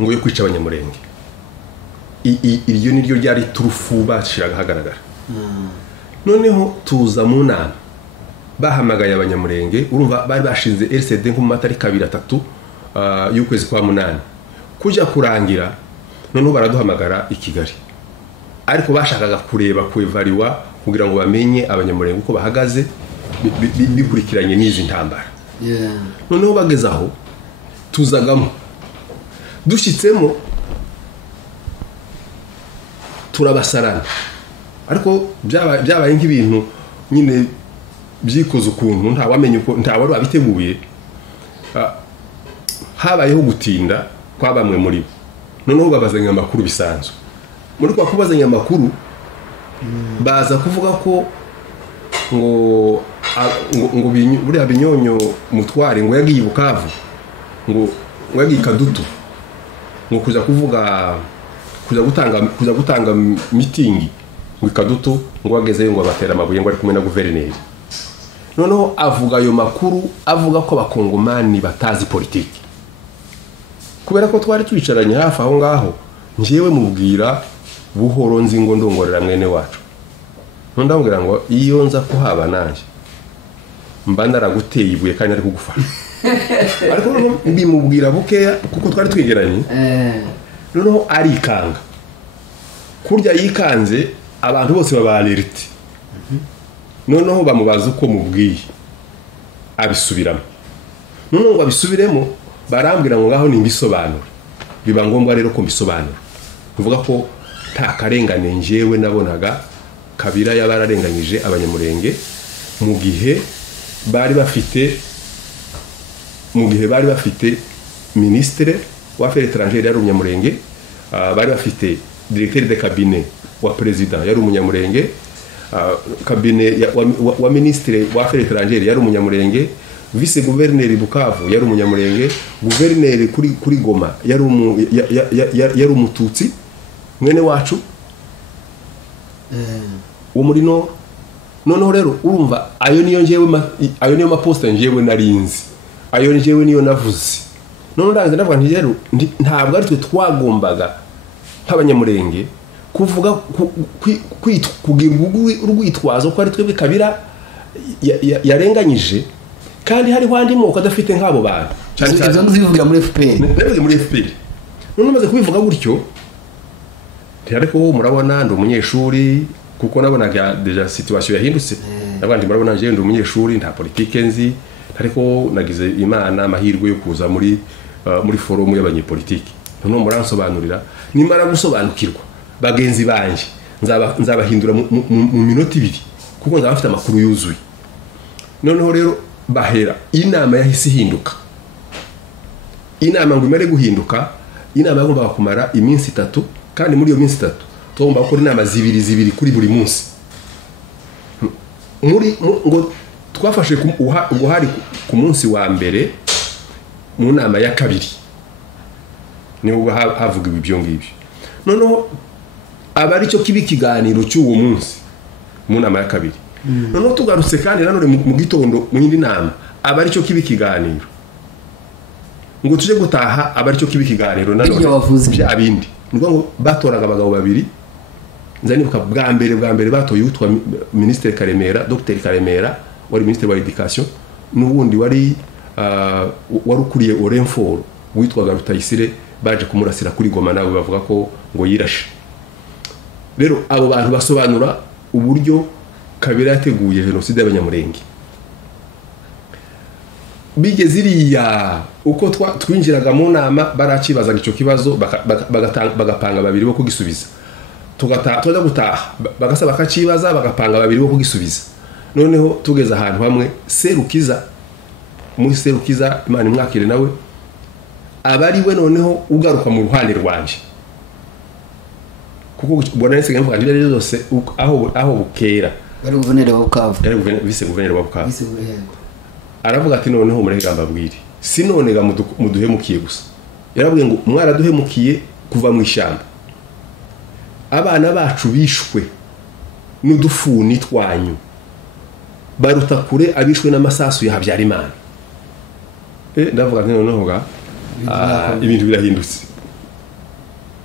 ngo yo kwica abanyamurenge. Iryo niryo ryari turufu bashiraga hagaragara. Noneho tuza mu nama bahamagaye abanyamurenge, urumva bari bashinze RCD nko mu matari 2-3 y'ukwezi kwa 8 kujya kurangira. Noneho baraduhamagara i Kigali, ariko bashakaga kureba kuevariwa kugira ngo bamenye abanyamurenge uko bahagaze bikurikiranye n'izi ntambara. Noneho bageze aho tuzagamo, dushyitsemo turabasarana, ariko byabaye nk'ibintu nyine byikoze ukuntu ntawamenye uko ntawari wabiteguye. Habayeho gutinda kwa bamwe muri bo. Noneho babazanya amakuru bisanzwe. Muri kwa kubazanya amakuru baza kuvuga ko ngo buriya Binyonyo Mutware ngo yagiye Bukavu, ngo yagiye Kadutu, ngo kuza gutanga meeting ngo Kadutu, ngo agezeyo ngo batera amabuye ngo ari kumwe na guverineri. Noneho avuga ayo makuru avuga ko abakongomani batazi politiki, kubera ko twari twicaranye hafi aho ngaho. Njewe mubwira buhoro nzi ngo ndongorera mwene wacu, ndamubwira ngo iyo nza kuhaba nanje mba naraguteye ibuye kandi ari kugufasha. Ariko bimubwira bukeya kuko twari twegeranye. Noneho arikanga, kurya yikanze abantu bose baba alert. Noneho bamubaza uko mubwiye, abisubiramo. Noneho ngo abisubiremo barambwira ngo ngaho nimbisobanura. Biba ngombwa rero ko mbisobanura, kuvuga ko nta karengane njewe nabonaga Kabila yabararenganyije abanyamurenge mu gihe bari bafite ministre wa affaires étrangères yari umunyamurenge, bari bafite directeur de cabinet wa president yari umunyamurenge, cabinet wa ministre wa affaires étrangères yari umunyamurenge, vice gouverneur Bukavu yari umunyamurenge, gouverneur kuri Goma yari umututsi mwene wacu wo muri no. Noneho rero urumva ayo niyo maposta njewe narinzi, ayo njewe niyo navuze. Noneho ndavuga nti rero ntabwo ari twe twagombaga nk'abanyamurenge kuvuga kugira urwitwazo ko ari twebwe Kabila yarenganyije, kandi hari wandi moko adafite nk'abo bantu. Izo nzivuga muri FPR. Navuze muri FPR. Noneho maze kubivuga gutyo, ariko murabona ndi umunyeshuri, kuko nabonaga deja situation yahindutse. Abandi murabona nje ndi umunyeshuri, nta politike nzi, ariko nagize imana amahirwe yo kuza muri forum y'abanyepolitiki. Noneho muransobanurira, nimara gusobanukirwa bagenzi banje nzabahindura mu minota 2 kuko nzaba mfite amakuru yuzuye. Noneho rero bahera inama yahise ihinduka. Inama ngo imare guhinduka, inama yagombaga kumara iminsi 3, kandi muri iyo minsi 3 tugomba gukora inama zibiri kuri buri munsi. Ngo twafashe ngo hari ku munsi wa mbere mu nama ya kabiri niho havuga ibyo ngibyo. Noneho abari cyo kibi kiganiro cy'uwo munsi mu nama ya kabiri. Noneho tugarutse kandi nanone mu gitondo mu yindi nama abari cyo kibi kiganiro, ngo tuje gutaha abari cyo kibi kiganiro nanone bya bindi. Ngo batoraga abagabo 2, nzanibuka bwa mbere batoye utwa ministre Karemera, Dr Karemera wari ministre wa education, n'ubundi wari ukuriye Orenfort witwaga Rutayisire, baje kumurasira kuri Goma, nawe bavuga ko ngo yirashe. Rero abo bantu basobanura uburyo Kabila yateguye genocide y'abanyamurenge. Bigeze iriya uko twinjiraga mu nama barakibazaga icyo kibazo, bagapanga 2 bo kugisubiza. Tujya gutaha bagasaba bakakibaza, bagapanga 2 bo kugisubiza. noneho tugeze ahantu hamwe Serukiza muri Serukiza Imana imwakire nawe aba ari we noneho ugaruka mu ruhande rwanje kuko ubona nese ngamvuga ndi rero zose aho bukera bari guverineri wa Bukavu yari vice guverineri wa Bukavu aravuga ati noneho murehegamba bwiri si none ga muduhemukiye gusa yaravuga ngo mwaraduhemukiye kuva mu ishyamba abana bacu bishwe n'udufuni twanyu baruta kure abishwe n'amasasu ya Habyarimana ndavuga nti noneho ga ibintu birahindutse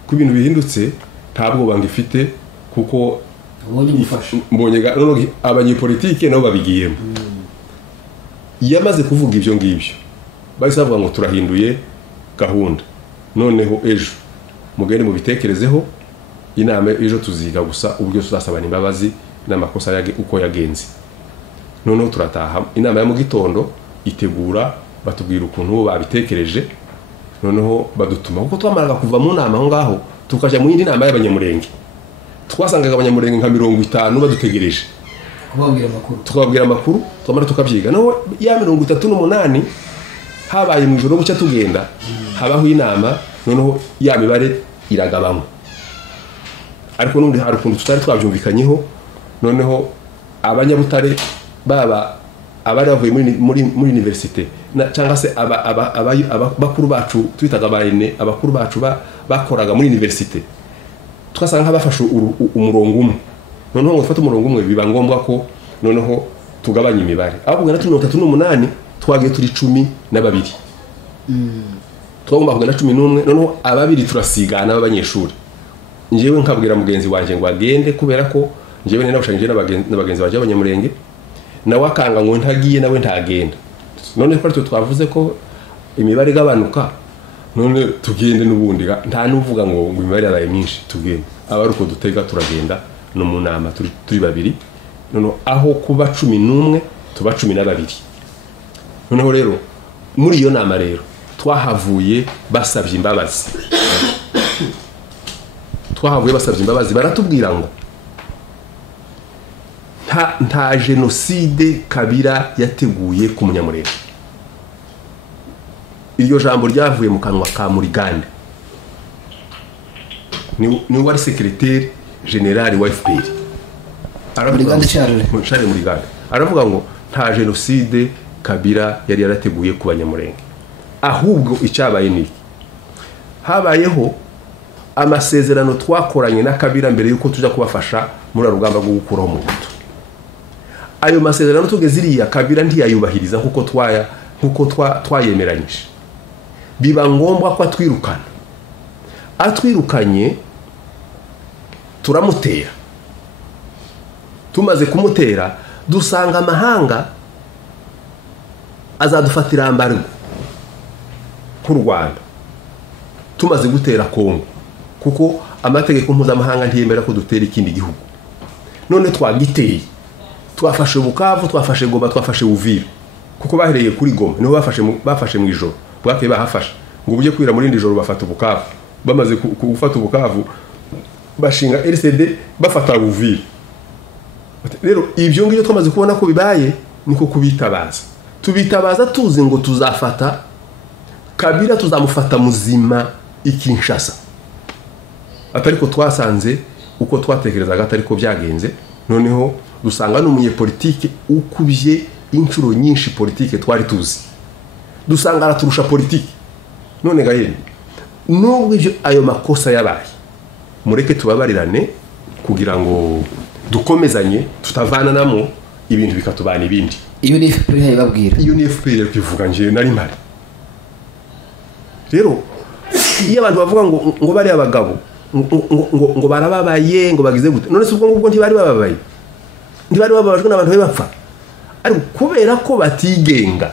ku bintu bihindutse ntabwo bangifite kuko mbonye none abanyepolitike nabo babigiyemo yamaze kuvuga ibyo ngibyo bahise bavuga ngo turahinduye gahunda noneho ejo mugende mu bitekerezeho inama ejo tuziga gusa uburyo tuzasabana imbabazi n'amakosa uko yagenze noneho turataha inama ya mu gitondo itegura batubwira ukuntu babitekereje noneho badutuma kuko twamaraga kuva mu nama aho ngaho tukajya mu yindi nama y'abanyamurenge twasangaga abanyamurenge nka 50 badutegereje tukababwira amakuru twamara tukabyiga naho ya 38 habaye mu ijoro bucya tugenda habaho inama noneho ya mibare iragabamo ariko n'undi hari ukuntu tutari twabyumvikanyeho noneho abanyabutare baba abari bavuye muri universite cyangwa se abakuru bacu twitaga abayene abakuru bacu bakoraga muri universite twasanga nk'abafashe umurongo umwe noneho ngo dufate umurongo umwe biba ngombwa ko noneho tugabanya imibare aho kugana 38 twagiye turi 12 twagomba kugana 11 noneho ababiri turasigana b'abanyeshuri njyewe nkabwira mugenzi wanjye ngo agende kubera ko njyewe ninabushanje n'abagenzi baje abanyamurenge nawe akanga ngo ntagiye nawe ntagenda none ko twavuze ko imibare gabanuka none tugende n'ubundi nta nuvuga ngo imibare yabaye myinshi tugende abari uko dutega turagenda no mu nama turi babiri none aho kuba 11 tuba 12 noneho rero muri iyo nama rero twahavuye basabye imbabazi baratubwira ngo nta genocide Kabila yateguye ku munyamurenge iryo jambo ryavuye mu kanwa ka Murigande ni wari secrétaire général wa FPR Murigande aravuga ngo nta genocide Kabila yari yarateguye ku banyamurenge ahubwo icyabaye ni habayeho amasezerano twakoranye na Kabila mbere yuko tuja kubafasha muri rugamba rwo gukuraho mu buto ayo masezerano tugeze iriya Kabila ntiyayubahiriza nkuko twayemeranyije biba ngombwa ko atwirukanye turamutera tumaze kumutera dusanga amahanga azadufatira ambargo ku Rwanda tumaze gutera Kongo kuko amategeko mpuzamahanga ntiyemera ko dutera ikindi gihugu none twagiteye twafashe Bukavu twafashe Goma twafashe Uvira kuko bahereye kuri Goma niho bafashe mu ijoro bwake bahafashe ngo buje kwira muri ndi joro bafata Bukavu bamaze gufata Bukavu bashinga RCD bafata Uvira rero ibyo ngibyo twamaze kubona ko bibaye niko tubitabaza tuzi ngo tuzafata Kabila tuzamufata muzima ikinshasa atari ko twasanze uko twatekerezaga atari ko byagenze noneho dusanga n'umunyepolitike ukubye inshuro nyinshi politike twari tuzi dusanga araturusha politike none gaye nubwo ibyo ayo makosa yabaye mureke tubabarirane kugira ngo dukomezanye tutavana namo ibintu bikatubana ibindi iyo ni FPR yababwira iyo ni FPR kivuga nje nari mpari rero iyo abantu bavuga ngo bari abagabo ngo barababaye ngo bagize gute none se ubwo ngubwo ntibari bababajwe n'abantu bapfa ariko kubera ko batigenga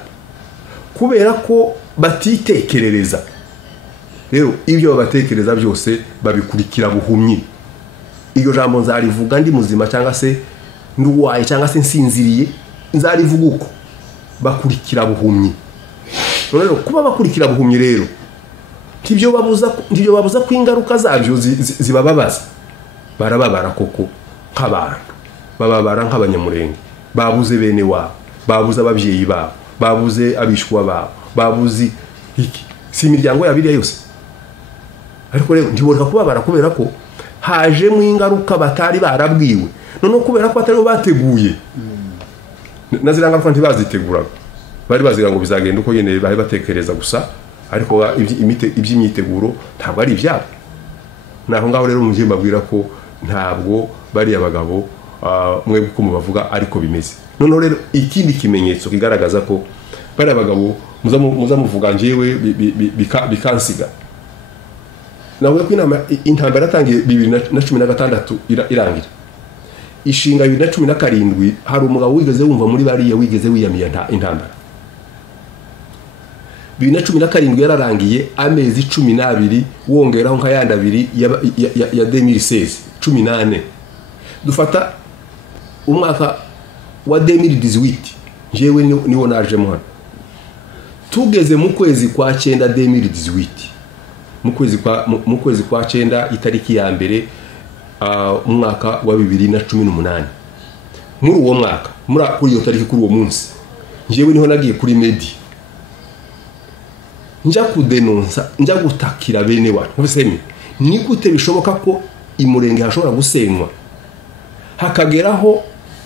kubera ko batitekerereza rero ibyo babatekereza byose babikurikira buhumyi iyo jambo nzarivuga ndi muzima cyangwa se nduwaye cyangwa se nsinziriye nzarivuga uko bakurikira buhumyi rero kuba bakurikira buhumyi rero ntibyo babuza ko ingaruka zabyo zibababaza barababara koko nk'abantu bababara nk'abanyamurenge babuze bene wabo, babuze ababyeyi babo, babuze abishwa babo, babuze iki si imiryango yabiriya yose. Ariko rero ntiboneka kubabara kubera ko hajemo ingaruka batari barabwiwe, none kubera ko batari bateguye nazira ngaruka ntibaziteguraga, bari baziga ngo bizagenda uko yene bari batekereza gusa, ariko iby'imyiteguro ntabwo ari ibyabo. Naho ngaho rero umujye mbabwira ko ntabwo bari abagabo mwebwe uko mubavuga ariko bimeze. None rero ikindi kimenyetso kigaragaza ko bari abagabo muza muvuga njyewe bikansiga. Nawe ko intambara yatangiye 2016 irangira, ishinga 2017 hari umugabo wigeze wumva muri bariya wigeze wiyamiye intambara. 2017 yararangiye amezi 12 wongeraho nka yandi abiri ya 2016 18. Dufata umwaka wa 2018 jewe niwo naje muhana, tugeze mu kwezi kwa 9 2018, mu kwezi kwa 9 itariki ya mbere umwaka wa 2018. Muri uwo mwaka kuri iyo tariki kuri uwo munsi jewe niho nagiye kuri media njya kudenonsa, njya gutakira bene wacu nkubiseme ni gute bishoboka ko imurenge hashobora gusenywa hakageraho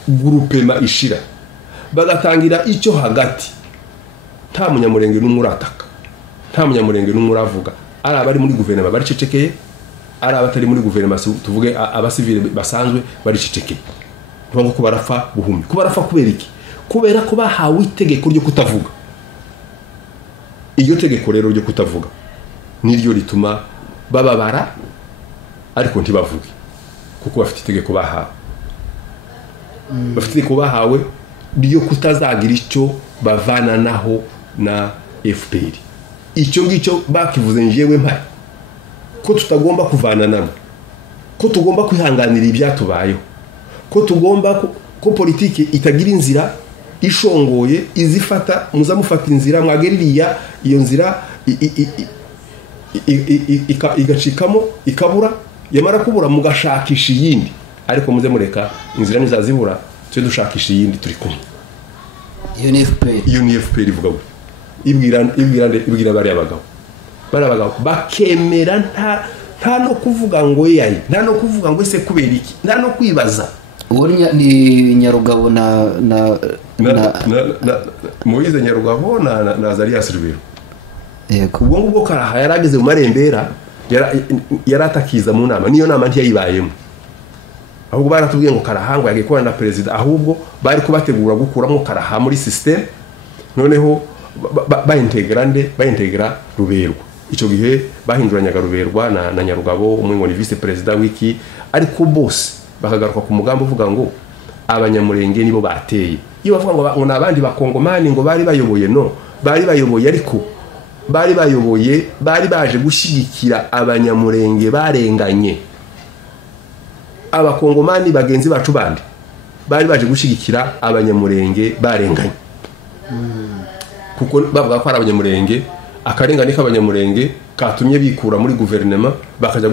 groupema ishira bagatangira icyo hagati, nta munyamurenge n'umwe urataka, nta munyamurenge n'umwe uravuga, ari abari muri guverinoma bari cecekeye, ari abatari muri guverinoma tuvuge abasivile basanzwe bari cecekeye. Ngo ko barafa buhumye, ko barafa kubera iki? Kubera ko bahawe itegeko ryo kutavuga. Iyo tegeko rero ryo kutavuga niryo rituma bababara ariko ntibavuge, kuko bafite itegeko bahawe. Bafite itegeko bahawe ryo kutazagira icyo bavana naho na FPR. Icyo ngicyo bakivuze njewe mpari ko tutagomba kuvana namo, ko tugomba kwihanganira ibyatubayeho, ko tugomba ko politiki itagira inzira ishongoye izifata, muzamufata inzira mwageririya iyo nzira igacikamo ikabura, yamara kubura mugashakisha iyindi, ariko muze mureka inzira nizazibura twe dushakisha iyindi turi kumwe. Iyo ni FPR ivuga ngo ibwira bari abagabo bakemera, nta no kuvuga ngo yayi, nta no kuvuga ngo ese kubera iki, nta no kwibaza. Uwo ni Nyarugabo na Moise Nyarugabo na Zarias Rubero. Yego. Ubwo ngubwo Karaha yarageze mu marembera, yaratakiza mu nama, niyo nama ntiyayibayemo. Ahubwo baratubwiye ngo Karaha ngo yagiye kubana na president, ahubwo bari kubategura gukuramo Karaha muri system, noneho baintegra Ruberwa. Icyo gihe bahinduranyaga Ruberwa na Nyarugabo, umwe ngo ni vice president wiki, ariko bose bakagaruka ku mugambo uvuga ngo abanyamurenge nibo bateye. Iyo bavuga ngo nabandi bakongomani ngo bari bayoboye, no, bari bayoboye, ariko bari bayoboye bari baje gushyigikira abanyamurenge barenganye. Abakongomani bagenzi bacu bandi bari baje gushyigikira abanyamurenge barenganye, kuko bavuga ko ari abanyamurenge, akarengane k'abanyamurenge katumye bikura muri guverinoma bakajya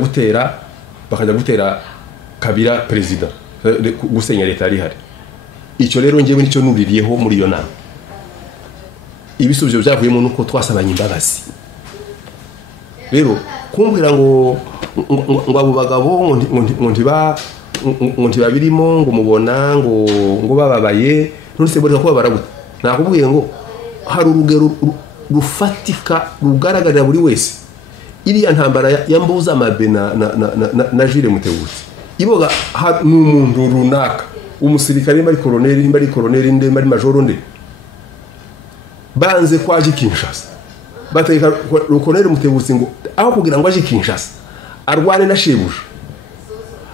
gutera Kabila president, gusenya leta ari hari. Icyo rero ngewe nicyo nuririyeho muri iyo nama. Ibisubizo byavuyemo nuko twasabanye imbabazi. Rero kumbwira ngo abo bagabo ngo ntibabirimo, ngo mubona ngo bababaye, nonese bari ko babara gute? Nakubwiye ngo hari urugero rufatika rugaragarira buri wese. Iriya ntambara ya Mbuza Amabe na Jules Mutebutsi iboga n'umuntu runaka, umusirikare mbari koloneli nde mbari majoro nde, banze kwaje Kinshasa, bateka koloneli Mutebutsi ngo aho kugira ngo aje Kinshasa arwane na shebuja.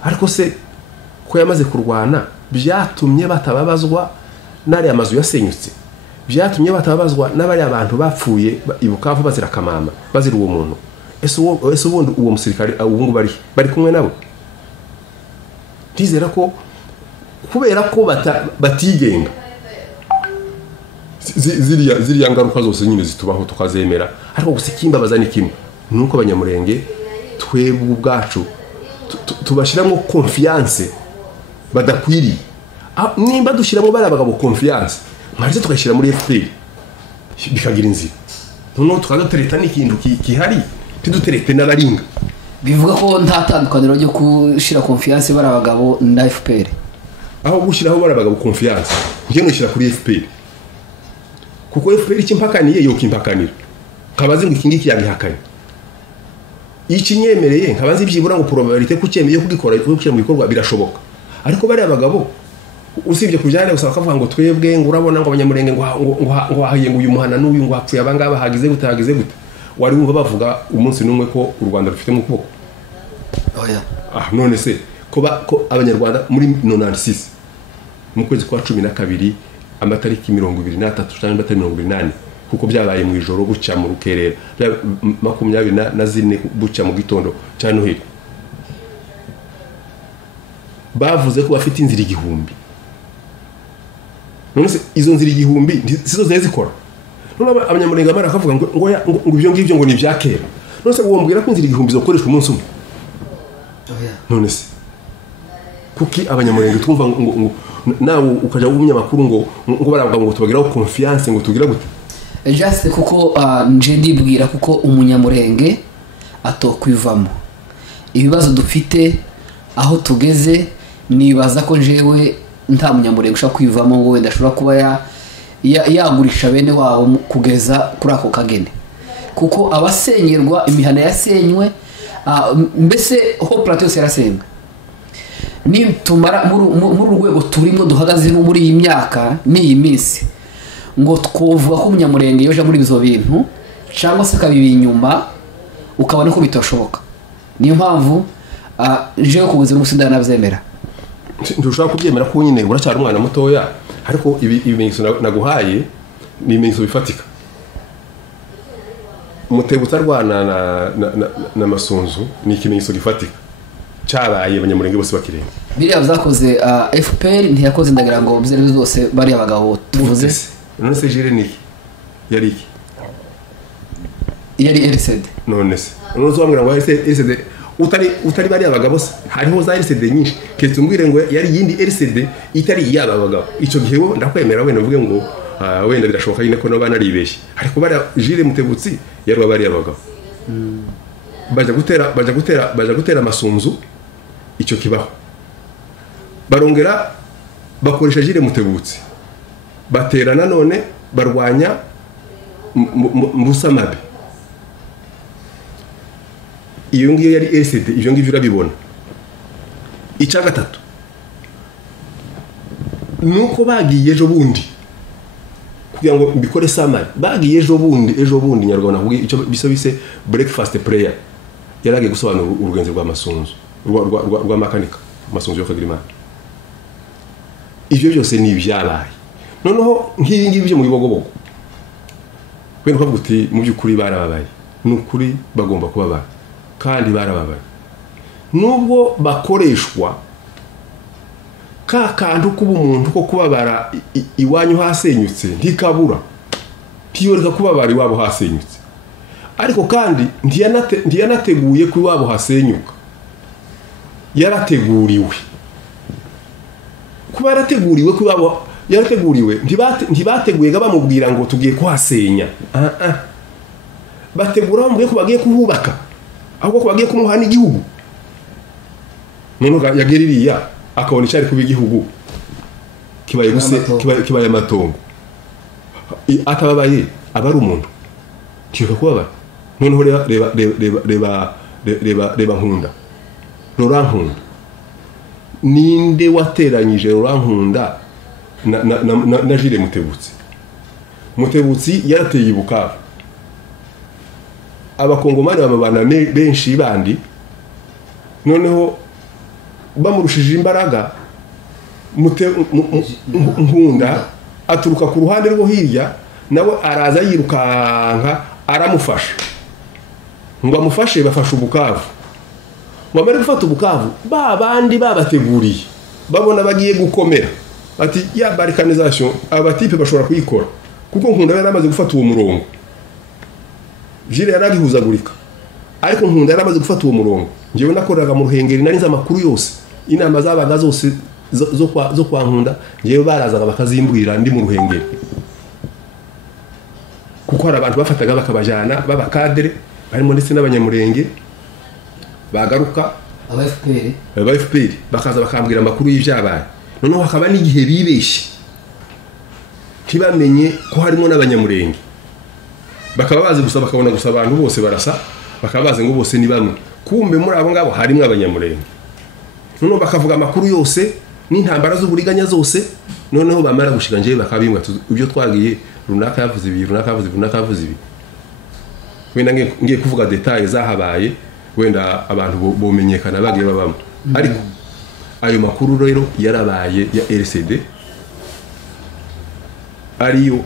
Ariko se ko yamaze kurwana byatumye batababazwa nari amazu yasenyutse, byatumye batababazwa n'abari abantu bapfuye ibukavu bazira kamama, bazira uwo muntu. Ese ubundi uwo musirikare ubungu bari kumwe nabo? Ndizera ko kubera ko batigenga ziriya ngaruka zose nyine zitubaho tukazemera. Ariko gusa ikimbabaza ni kimwe, nuko abanyamurenge twebwe ubwacu tubashiramo confiance badakwiriye. nimba dushyiramo bari abagabo confiance mwarize tugashyira muri FPR bikagira inzira noneho tukadutereta n'ikintu kihari tiduterete n'abaringa bivuga ko nta tandukaniro ryo gushyira confiance bari abagabo na FPR aho gushyiraho bari abagabo confiance ngiye nushyira kuri FPR kuko FPR ikimpakaniye yo kimpakanira kabazi ngo ikingiki yabihakanye ikinyemereye nkabazi byibura ngo probabilité kucyemeye kugikora mu bikorwa birashoboka ariko bari abagabo usibye kujyana usaba kavuga ngo twebwe ngo urabona ngo abanyamurenge ngo hahiye ngo uyu muhana n'uyu ngo hapfuye abangaba hagize gute wari wumva bavuga umunsi numwe ko u Rwanda rufite mu kuboko oya none se ko abanyarwanda muri 96 mu kwezi kwa 12 amatariki 23 cyangwa 28 kuko byabaye mu ijoro bucya mu rukerera 24 bucya mu gitondo cyane Noheli bavuze ko bafite inzira igihumbi none se izo nzira igihumbi sizo zikora none abanyamurenge barakavuga ngo ibyo ngibyo ngo ni byakera none se wombwira ko inzira igihumbi zokoreshwa umunsi umwe none se kuki abanyamurenge twumva ngo nawe ukaja w'umunyamakuru ngo baravuga ngo tubagiraho confiance ngo tugira gute just kuko nje ndibwira kuko umunyamurenge atokwivamo ibibazo dufite aho tugeze nibaza ko jewe nta munyamurenge ushaka kwivamo ngo wenda ashobora kuba yagurisha bene wabo kugeza kuri ako kagene kuko abasenyerwa imihana yasenywe mbese ho plateau yarasenywe ni tumara muri urwego turimo duhagaze no muri iyi myaka n'iyi minsi ngo twovuga ko umunyamurenge yoje muri bizo bintu cyangwa se kabibi inyuma ukabona ko bitoshoboka niyo mpamvu jewe kubuze n'umusindana nabyemera ntushaka kubyemera ko nyine uracyari umwana mutoya ariko ibimenyetso naguhaye ni ibimenyetso bifatika Mutebutsa Rwana na Masunzu ni ikimenyetso gifatika cyabaye abanyamurenge bose bakirenga biriya byakoze FPR ntiyakoze ndagira ngo byari zose bari abagabo tuvuze none se jire niki yari RCD none se none uzambwira ngo RCD utari bari abagabo se hariho za RCD nyinshi ketumbwire ngo yari yindi RCD itari yaba abagabo icyo gihe ndakwemera wenda uvuge ngo wenda birashoboka nyine ko no banaribeshye ariko bari jire Mutebutsi yarwa bari abagabo baja gutera Amasunzu icyo kibaho barongera bakoresha jire Mutebutsi baterana none barwanya Mbusamabe iyo ngiyo yari RCD ivyo ngivyo urabibona icya gatatu nuko bagiye ejo bundi kugira ngo mbikore samari bagiye ejo bundi nyarwanda kugira icyo bisabise breakfast prayer yaragiye gusobanura urugenzi rwa Masunzu rwa makanika Masunzu yo kagira imana ivyo byose ni ibyabaye noneho nk'ibi ngibi byo mu bibogobogo kwenda kuvuga uti mu by'ukuri barababaye n'ukuri bagomba kubabara kandi barababaye nubwo bakoreshwa ka kantu kuba umuntu ko kubabara iwanyu hasenyutse ntikabura tiyoreka kubabara iwabo hasenyutse ariko kandi ntiyanateguye ko iwabo hasenyuka yarateguriwe kuba yarateguriwe ko iwabo yarateguriwe ntibateguye bamubwira ngo tugiye kuhasenya bategura bamubwiye ko bagiye kuhubaka ahubwo ko bagiye kumuha n'igihugu none yageririya akabona icyari kuba igihugu kibaye amatongo atababaye aba ari umuntu ntiyoka kubabara noneho reba Nkunda Laurent Nkunda ninde wateranyije Laurent Nkunda na jire Mutebutsi yarateye ibukavu abakongomani bamabana benshi bandi noneho bamurushije imbaraga Nkunda aturuka ku ruhande rwo hirya nawe araza yirukanka aramufasha ngo amufashe bafasha ubukavu bamara gufata ubukavu babandi babateguriye babona bagiye gukomera ati ya balkanization abatipe bashobora kuyikora kuko Nkunda yaramaze gufata uwo murongo jire yaragihuzagurika ariko Nkunda yaramaze gufata uwo murongo ngewe nakoraga mu Ruhengeri nari nzi amakuru yose inama zabaga zose zo kwa Nkunda ngewe barazaga bakazimbwira ndi mu Ruhengeri kuko hari abantu bafataga bakabajana b'abakadere barimo ndetse n'abanyamurenge bagaruka aba FPR bakaza bakambwira amakuru y'ivyabaye noneho hakaba n'igihe bibeshye ntibamenye ko harimo n'abanyamurenge bakaba bazi gusa bakabona gusa abantu bose barasa bakaba bazi ngo bose ni bamwe kumbe muri abo ngabo harimo abanyamurenge noneho bakavuga amakuru yose n'intambara z'uburiganya zose noneho bamara gushika nje bakabimwa ibyo twagiye runaka yavuze ibi runaka yavuze ibi wenda ngiye kuvuga details zahabaye wenda abantu bomenyekana bagiye babamo ariko ayo makuru rero yarabaye ya RCD ariyo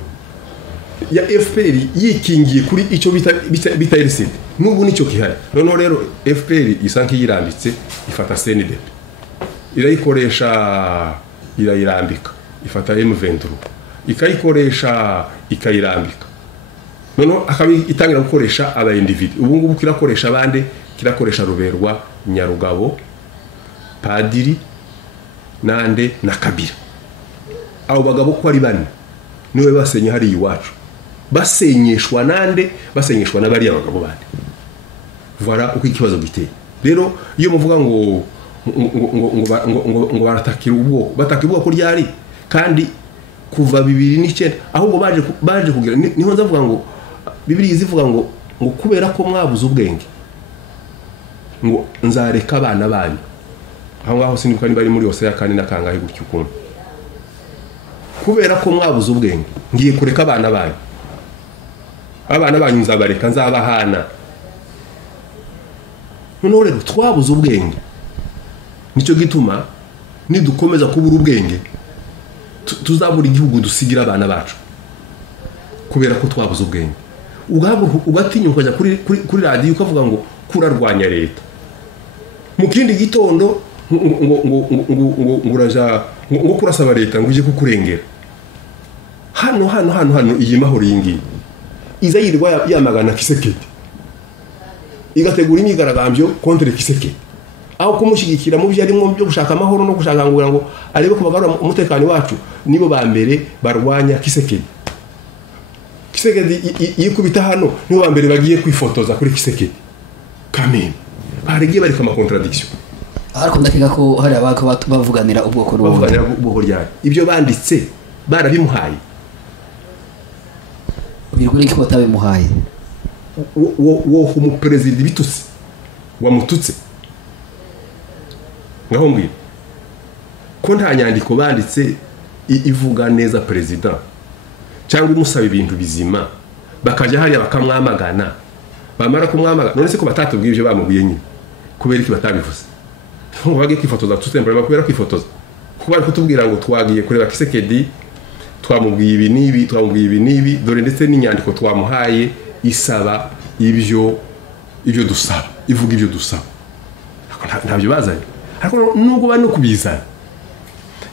ya FPR yikingiye kuri icyo bita RCD n'ubu nicyo kihari noneho rero FPR isanki yirambitse ifata CNDP irayikoresha irayirambika ifata M23 ikayikoresha ikayirambika noneho akabi itangira gukoresha aba individu ubu ngubu kirakoresha abande kirakoresha Ruberwa Nyarugabo Padiri Nande na Kabira abo bagabo ko ari bane niwe basenye hari iwacu basenyeshwa Nande basenyeshwa n'abari abagabo bande voilà uko ikibazo giteye rero iyo muvuga ngo baratakira ubwo batakira ubwo kuri yari kandi kuva 2009 ahubwo baje kugira niho nzavuga ngo Bibiliya izivuga ngo kubera ko mwabuze ubwenge ngo nzareka abana banyu aho ngaho sinibuka niba ari muri Hosea kandi nakangahe gutyo ukuntu kubera ko mwabuze ubwenge ngiye kureka abana banyu nzabareka nzabahana noneho rero twabuze ubwenge nicyo gituma nidukomeza kubura ubwenge tuzabura igihugu dusigira abana bacu kubera ko twabuze ubwenge ugatinya ukajya kuri radio ukavuga ngo kurarwanya leta mu kindi gitondo ngo uraja ngo kurasaba leta ngo uje kukurengera hano iyi mahoro yingiye iza yirwa yamagana Kisekedi igategura imyigaragambyo contre Kisekedi aho kumushyigikira mu byo arimo byo gushaka amahoro no gushaka ngo arebe ko bagarura umutekano wacu nibo ba mbere barwanya Kisekedi yikubita hano nibo ba mbere bagiye kwifotoza kuri Kisekedi kamene baregiye bari kama contradiction ariko ndakiga ko hari abako bavuganira ubwoko ryari ibyo banditse barabimuhaye birukuri ko batabimuhaye wo umuperezida bitutse wamututse ngaho mbwira ko nta nyandiko banditse ivuga neza president cyangwa umusaba ibintu bizima bakajya hariya bakamwamagana bamara kumwamagana none se ko batatubwiye ibyo bamubwiye nyine kubera iki batabivuze ngo bage kwifotoza tutembera kubera kwifotoza kuko bari kutubwira ngo twagiye kureba Kisekedi twamubwiye ibi nibi dore ndetse n'inyandiko twamuhaye isaba ibyo dusaba ivuga ibyo dusaba ntabyo bazanye ariko nubwo bano kubizana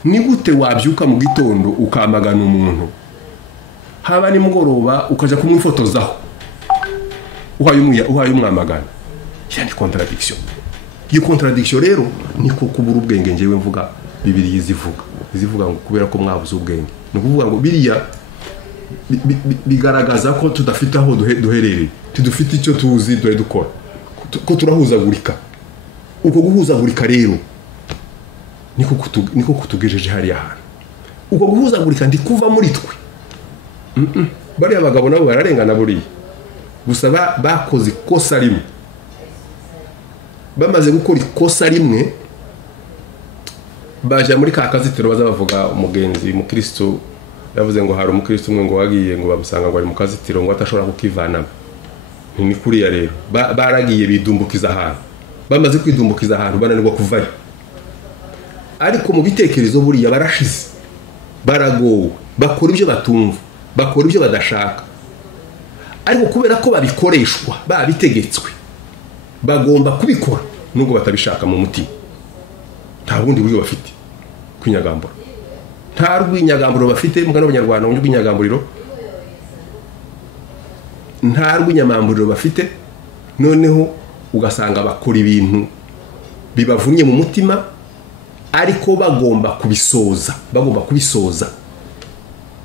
ni gute wabyuka mu gitondo ukamagana umuntu haba ni mugoroba ukaja kumwifotozaho uhaye umwamagana yani contradiction iyo contradiction rero niko kubura ubwenge njewe mvuga Bibiliya izivuga ngo kubera ko mwabuze ubwenge no kuvuga ngo biriya bigaragaza ko tudafite aho duherereye tudufite icyo tuzi dore dukora ko turahuzagurika uko guhuzagurika rero niko kutugejeje hariya hantu uko guhuzagurika ndi kuva muri twe bari abagabo nabo bararengana buriya gusa bakoze ikosa rimwe bamaze gukora ikosa rimwe baje muri ka kazitiro baza bavuga umugenzi mukristo yavuze ngo hari umukristo umwe ngo wagiye ngo bamusanga ngo ari mu kazitiro ngo atashobora kukivana ni kuriya rero baragiye bidumbukiza ahantu bamaze kwidumbukiza ahantu bananirwa kuvayo ariko mu bitekerezo buriya barashize baragowe bakora ibyo batumva bakora ibyo badashaka ariko kubera ko babikoreshwa babitegetswe bagomba kubikora nubwo batabishaka mu mutima nta bundi buryo bafite kwinyagambura nta rw'inyagamburo bafite mugana abanyarwanda mu rw'inyagamburiro nta rw'inyamamburiro bafite noneho ugasanga bakora ibintu bibavunye mu mutima ariko bagomba kubisoza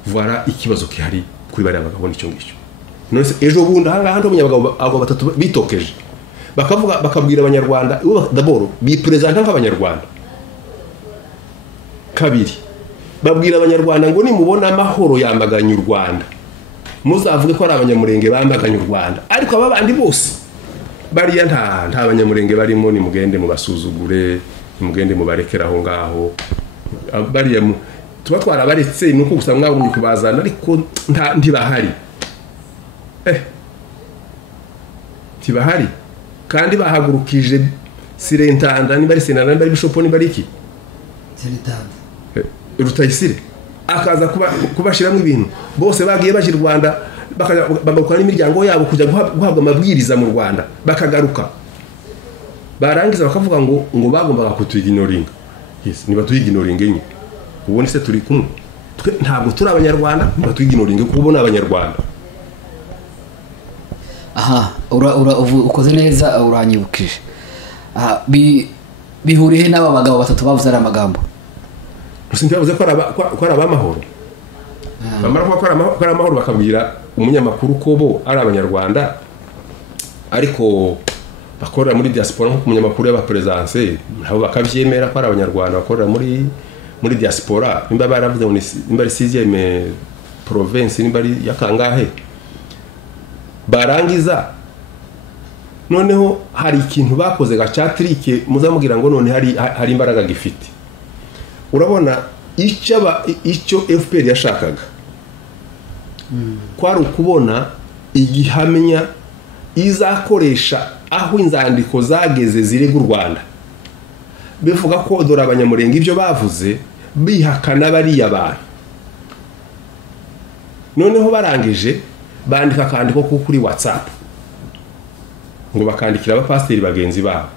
voilà ikibazo kihari kuri bari abagabo nicyo ngicyo none ejo bundi ahangaha ndo abagabo batatu bitokeje bakabwira abanyarwanda d'abord bipresenta nk'abanyarwanda kabiri babwira abanyarwanda ngo nimubona amahoro yamaganye u Rwanda muzavuge ko ari abanyamurenge bamaganye u Rwanda ariko ababandi bose bariya nta abanyamurenge barimo ni mugende mubasuzugure mugende mubarekera aho ngaho bariya tuba twarabaretse nuko gusa mwabonye kubazana ariko ntibahari ntibahari kandi bahagurukije Sirentanda ni bari Senana ni bari Bishop ni bari iki Sirentanda Rutayisire akaza kubashiramo ibintu bose bagiye baje Rwanda bagakora n'imiryango yabo kujya guhabwa amabwiriza mu Rwanda bakagaruka barangiza bakavuga ngo bagombaga kutwiginoringa yes niba tuyiginoringa enye ubone se turi kumwe ntabwo turi abanyarwanda niba tuyiginoringa kubona abanyarwanda aha ukoze neza uranyibukije bihuriye n'aba bagabo batatu bavuze ari amagambo Sintibavuze ko ari abamahoro bamara ko ari amahoro bakabwira umunyamakuru ko bo ari abanyarwanda ariko bakorera muri diaspora nko umunyamakuru y'abapresence nabo bakavyemera ko ari abanyarwanda bakorera muri diaspora nimba baravuze ngo nimba ari 6e province nimba ari yakangahe barangiza noneho hari ikintu bakoze gacatrike muzamugira ngo none hari imbaraga gifite urabona icyo FPR yashakaga kwari ukubona igihamya izakoresha aho inzandiko zageze zirega u Rwanda bivuga ko dore abanyamurenge ibyo bavuze bihakana bari abantu noneho barangije bandika akandiko ko kuri WhatsApp ngo bakandikira abapasiteri bagenzi babo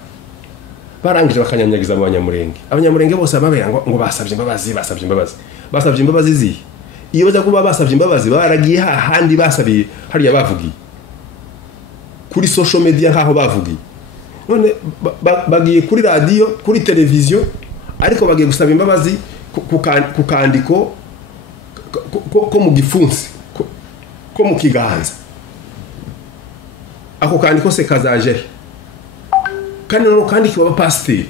barangije bakanyanyagiza mu abanyamurenge bose babera ngo basabye imbabazi zihe iyo baza kuba basabye imbabazi baragiye hahandi basabiye hariya bavugiye kuri social media nkaho bavugiye none bagiye kuri radio kuri televiziyo ariko bagiye gusaba imbabazi ku kandiko ko mu gifunsi ko mu kiganza ako kandiko se kazaje kandi no kandi kiba pasiteri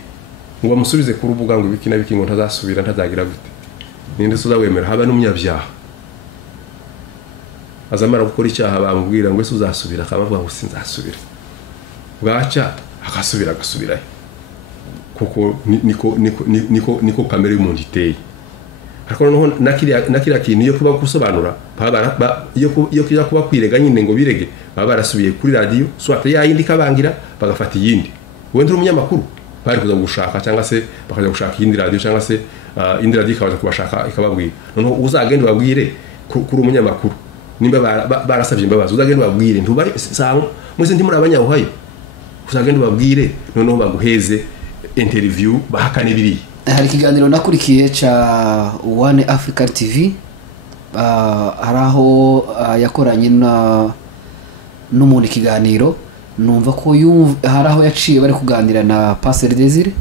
ngo bamusubize ku rubuga ngo ibiki nabiki ngo ntazasubira ntazagira gute ninde suzawemera haba n'umunyabyaha azamara gukora icyaha bamubwira ngo ese uzasubira akabavuga ngo sinzasubira bwaca agasubirayo kuko niko kamere y'umuntu iteye ariko noneho nakiriya kintu yo kuba gusobanura iyo kijya kuba kwirega nyine ngo birege baba barasubiye kuri radio swate yayindi kabangira bagafata iyindi wenda umunyamakuru bari kuza gushaka cyangwa se bakaza gushaka iyindi radio cyangwa se indi radio ikabaza kubashaka ikababwira noneho uzagende babwire kuri umunyamakuru nimba barasabye imbabazi uzagende babwire ntubari sango mwese ndi muri abanyahuhayo uzagende babwire noneho baguheze interview bahakane biri hari ikiganiro nakurikiye cha One African TV haraho yakoranye n'umuntu ikiganiro numva ko haraho yaciye bari kuganira na Pastor Desire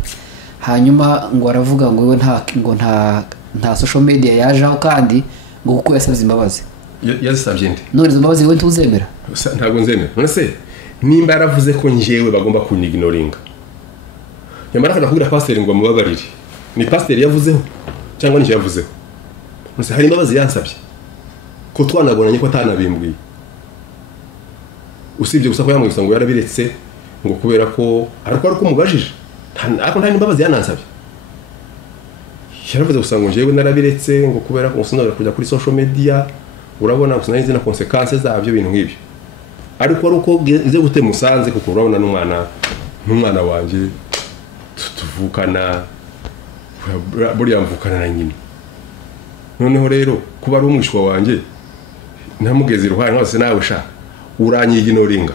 hanyuma ngo aravuga ngo we nta social media yajaho kandi ngo kuko yasabye imbabazi yazisabye nde none izo mbabazi we ntuzemera ntabwo nzemera none se nimba yaravuze ko njyewe bagomba kunignoringa yamara kana kugira pastor ngo mubabarire ni pastor yavuzeho cyangwa ni yavuzeho nose hari imbabazi yansabye ko twanabonanye ko atanabimbwiye usibye gusa ko yamwisa ngo yarabiretse ngo kubera ko ariko mugajije nta imbabazi yanansabye yaravuze gusa ngo njyewe narabiretse ngo kubera ko usinabira kujya kuri social media urabona gusa nari zina consequences zabyo bintu nk'ibyo ariko uko ize gute musanze kuko urabona n'umwana wanje tuvukana buriya mvukana na nyina noneho rero kuba ari umwishwa wanje ntamugeze iruhande hose nawe sha uranyiginoringa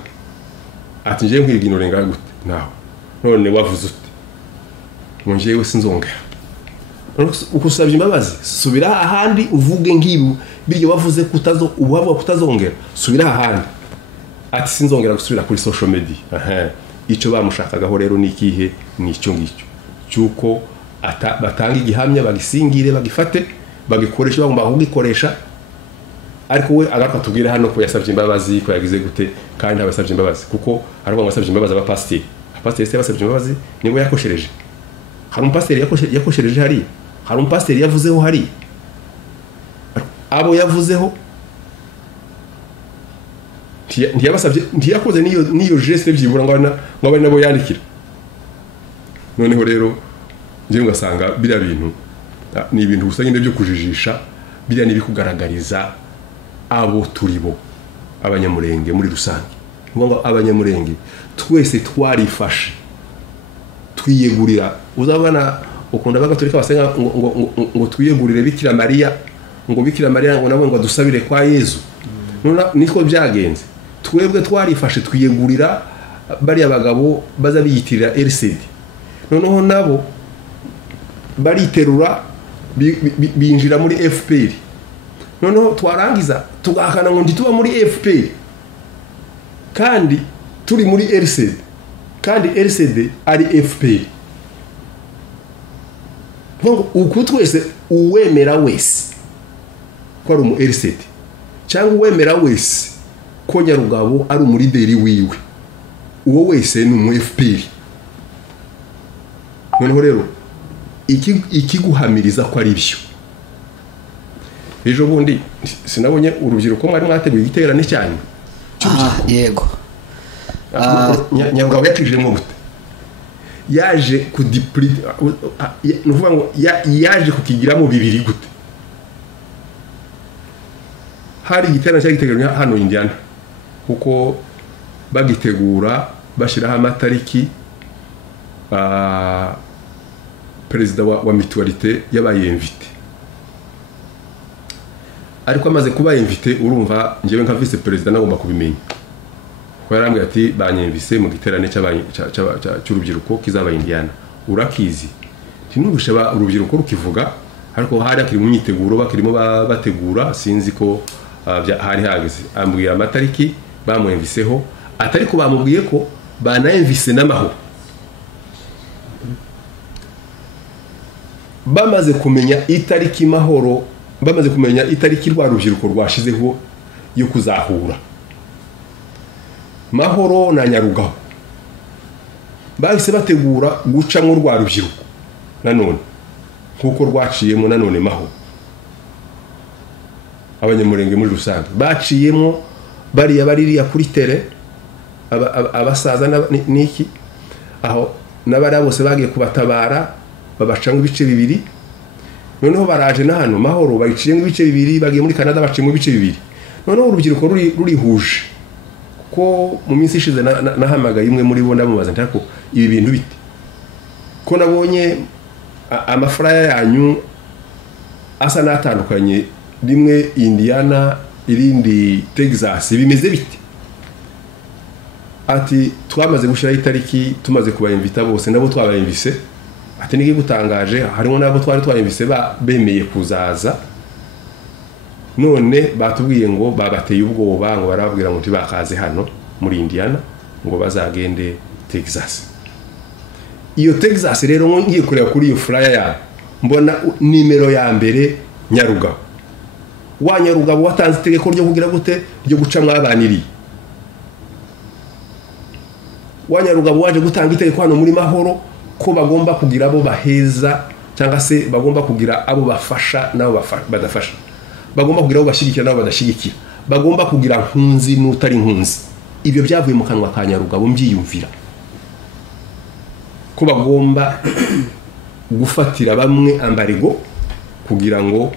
ati ngiye kwiginoringa gute nawe none wavuze ute ngo ngiye sinzongera ukusabye imbabazi subira ahandi uvuge ngibu biryo bavuze kutazongera subira ahandi ati sinzongera gusubira kuri social media icyo bamushakagaho rero nikihe nicyo ngicyo cyuko batanga igihamya bagisingire bagifate bagikoresha bagomba kugikoresha ariko we agaruka tubwire hano ko yasabye imbabazi ko yagize gute kandi abasabye imbabazi kuko ariko ngo yasabye imbabazi abapasiteri se yasabye imbabazi nibo yakoshereje hari umupasiteri yakoshereje hari umupasiteri yavuzeho hari abo yavuzeho ntiyabasabye ntiyakoze niyo geste byibura ngo abari nabo yandikira noneho rero njye ngasanga biriya bintu ni ibintu gusa nyine byo kujijisha biriya nibikugaragariza abo turibo abanyamurenge muri rusange ngo abanyamurenge twese twarifashe twiyegurira uzabana ukunda bagatolika basenga ngo twiyegurire Bikira Mariya ngo Bikira Mariya ngo nabo ngo dusabire kwa Yezu niko byagenze twebwe twarifashe twiyegurira bariya bagabo baza biyitirira RCD noneho nabo bariterura binjira muri FPR noneho twarangiza tugahakana ngo ntituba muri FPR kandi turi muri RCD kandi RCD ari FPR ngo uko twese uwemera wese ko ari mu RCD cyangwa uwemera wese ko Nyarugabo ari umulideri wiwe uwo wese ni mu FPR noneho rero ikiguhamiriza ko ari byo ejo bundi sinabonye urubyiruko mwari mwateguye igiterane cyane yego Nyarugabo yakijemo gute yaje nuvuga ngo yaje kukigiramo bibiri gute hari igiterane cyagitegeranya hano Indiana kuko bagitegura bashiraho amatariki perezida wa mutualité yabaye invité ariko amaze kuba invité urumva njewe nka vice president nagomba kubimenya ko yarambye ati banyemvise mu giterane cy'urubyiruko kizaba Indiana urakizi tinubushe ba urubyiruko rukivuga ariko hari akiri mu myiteguro bakirimo bategura sinzi ko hari hageze ambwira amatariki bamwemviseho atari ko bamubwiye ko banayemvise n'amahoro bamaze kumenya itariki mahoro bamaze kumenya itariki rwa rubyiruko rwashizeho yo kuzahura mahoro na Nyarugabo bahise bategura gucamo rwa rubyiruko nanone kuko rwaciyemo nanone mahoro abanyamurenge muri rusange baciyemo baririya kuri tere abasaza niki aho n'abari bose bagiye kubatabara babacanga ibice bibiri noneho baraje na hano mahoro bayiciye mu bice bibiri bagiye muri Canada baciye mu bice bibiri noneho urubyiruko rurihuje ko mu minsi ishize nahamagaye imwe muri bo ndamubaza ntako ibi bintu bite ko nabonye amafraya yanyu asa natandukanye rimwe Indiana irindi Texas bimeze bite ati twamaze gushiraho itariki tumaze kubayimvita bose nabo twabayimvise ati nigi gutangaje harimo nabo twayimvise bemeye kuzaza none batubwiye ngo babateye ubwoba ngo barabwira ngo ntibakaze hano muri Indiana ngo bazagende Texas iyo Texas rero ngiye kureba kuri iyo flyer ya mbona nimero ya mbere Nyarugabo wa Nyarugabo watanze itegeko ryo kugira gute ryo guca mwabaniri wa Nyarugabo waje gutanga itegeko hano muri mahoro ko bagomba kugira abo baheza cyangwa se bagomba kugira abo bafasha nabo badafasha bagomba kugira abo bashigikira nabo badashigikira bagomba kugira nkunzi n'utari nkunzi ibyo byavuye mu kanwa ka Nyarugabo mbyiyumvira ko bagomba gufatira bamwe ambarigo kugira ngo